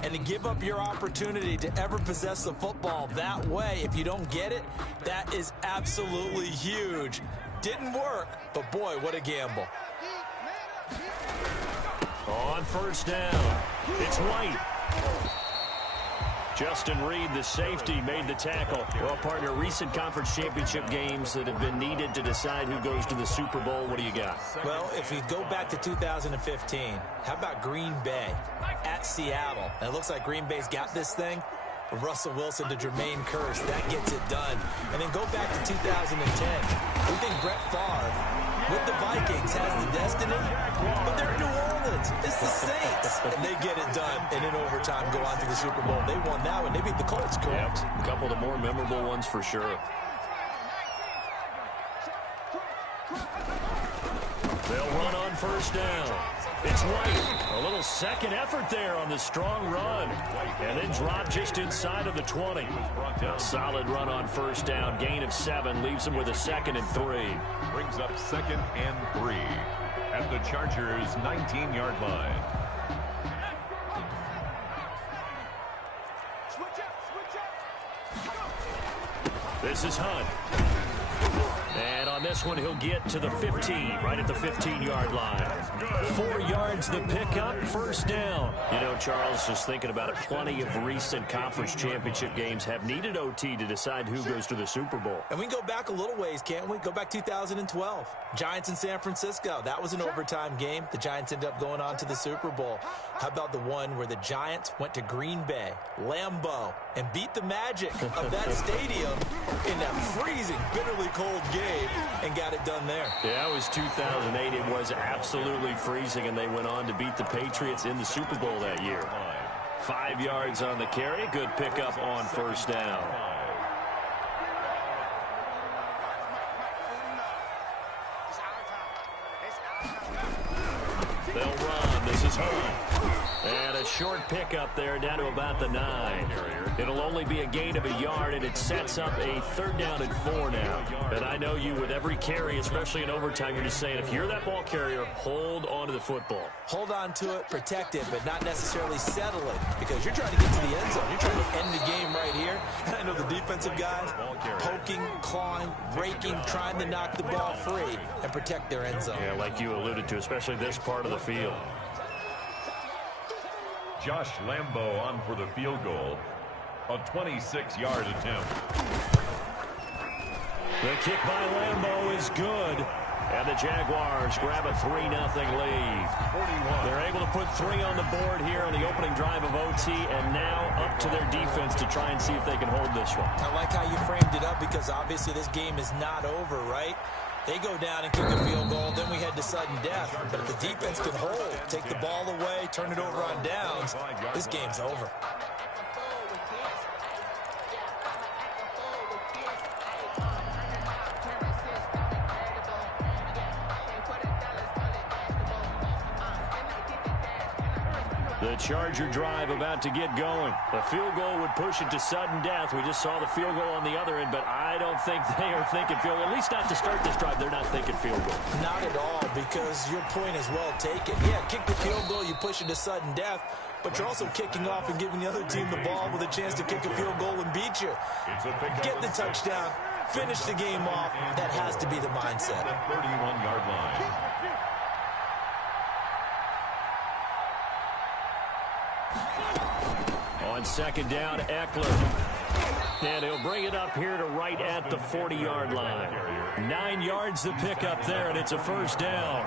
And to give up your opportunity to ever possess the football that way, if you don't get it, that is absolutely huge. Didn't work, but boy, what a gamble. On 1st down, it's White. Justin Reed, the safety, made the tackle. Well, partner, recent conference championship games that have been needed to decide who goes to the Super Bowl. What do you got? Well, if we go back to 2015, how about Green Bay at Seattle? And it looks like Green Bay's got this thing. Russell Wilson to Jermaine Kearse, that gets it done. And then go back to 2010. We think Brett Favre with the Vikings has the destiny, but they're in New Orleans. It's the Saints. And they get it done. And in overtime, go on to the Super Bowl. They won that one. They beat the Colts, correct? Yep. A couple of the more memorable ones for sure. They'll run on 1st down. It's White. A little second effort there on the strong run. And then drop just inside of the 20. A solid run on 1st down. Gain of 7 leaves them with a 2nd and 3. Brings up 2nd and 3 at the Chargers' 19-yard line. This is Hunt. And on this one, he'll get to the 15, right at the 15-yard line. 4 yards the pickup, first down. You know, Charles, just thinking about it, plenty of recent conference championship games have needed OT to decide who goes to the Super Bowl. And we can go back a little ways, can't we? Go back 2012. Giants in San Francisco. That was an overtime game. The Giants ended up going on to the Super Bowl. How about the one where the Giants went to Green Bay, Lambeau, and beat the Magic of that stadium in that freezing, bitterly cold game and got it done there? Yeah, it was 2008. It was absolutely freezing, and they went on to beat the Patriots in the Super Bowl that year. 5 yards on the carry. Good pickup on first down. They'll run. This is Hunt. And a short pickup there down to about the 9. It'll only be a gain of a yard, and it sets up a 3rd down and 4 now. And I know you, with every carry, especially in overtime, you're just saying, if you're that ball carrier, hold on to the football. Hold on to it, protect it, but not necessarily settle it, because you're trying to get to the end zone. You're trying to end the game right here. And I know the defensive guys poking, clawing, raking, trying to knock the ball free and protect their end zone. Yeah, like you alluded to, especially this part of the field. Josh Lambeau on for the field goal. A 26-yard attempt. The kick by Lambeau is good. And the Jaguars grab a 3-0 lead. 41. They're able to put 3 on the board here on the opening drive of OT, and now up to their defense to try and see if they can hold this one. I like how you framed it up, because obviously this game is not over, right? They go down and kick a field goal, then we head to sudden death. But if the defense can hold, take the ball away, turn it over on downs, this game's over. The Charger drive about to get going. The field goal would push it to sudden death. We just saw the field goal on the other end, but I don't think they are thinking field goal. At least not to start this drive. They're not thinking field goal. Not at all, because your point is well taken. Yeah, kick the field goal, you push it to sudden death, but you're also kicking off and giving the other team the ball with a chance to kick a field goal and beat you. Get the touchdown, finish the game off. That has to be the mindset. The 31-yard line. On second down, Eckler. And he'll bring it up here to right at the 40-yard line. 9 yards to pick up there, and it's a first down.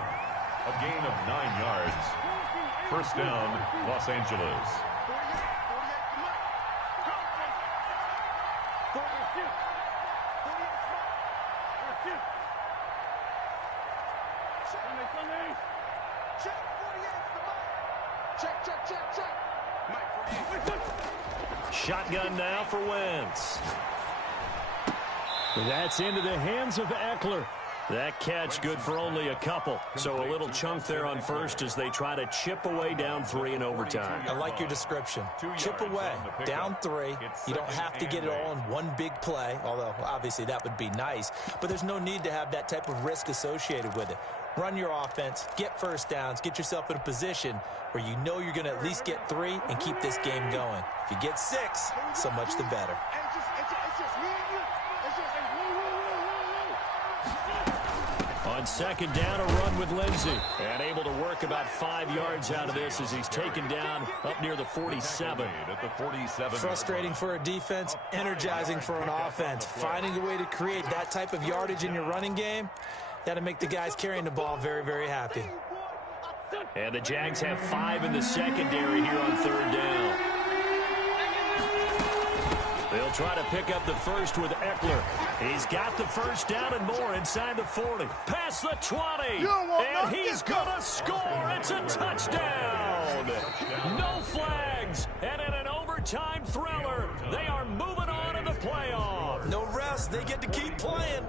A gain of 9 yards. First down, Los Angeles. Shotgun now for Wentz. That's into the hands of Eckler. That catch good for only a couple. So a little chunk there on first as they try to chip away down 3 in overtime. I like your description. Chip away, down 3. You don't have to get it all in one big play, although obviously that would be nice. But there's no need to have that type of risk associated with it. Run your offense, get first downs, get yourself in a position where you know you're going to at least get 3 and keep this game going. If you get 6, so much the better. On second down, a run with Lindsey. And able to work about 5 yards out of this as he's taken down up near the 47. At the 47. Frustrating for a defense, energizing for an offense. Finding a way to create that type of yardage in your running game, that'll make the guys carrying the ball very, very happy. And the Jags have 5 in the secondary here on third down. They'll try to pick up the first with Eckler. He's got the first down and more inside the 40. Past the 20. And he's going to score. It's a touchdown. No flags. And in an overtime thriller, they are moving on in the playoff. No rest. They get to keep playing.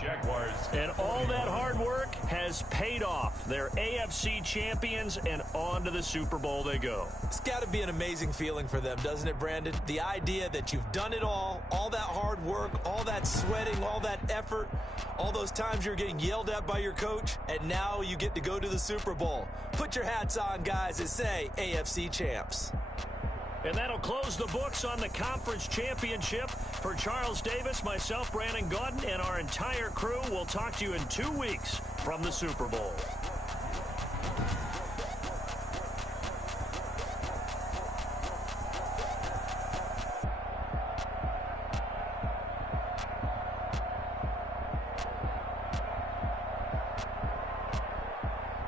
Jaguars. And all that hard work has paid off. They're AFC champions, and on to the Super Bowl they go. It's got to be an amazing feeling for them, doesn't it, Brandon? The idea that you've done it all that hard work, all that sweating, all that effort, all those times you're getting yelled at by your coach, and now you get to go to the Super Bowl. Put your hats on, guys, and say AFC champs. And that'll close the books on the conference championship. For Charles Davis, myself, Brandon Gaudin, and our entire crew, we'll talk to you in 2 weeks from the Super Bowl.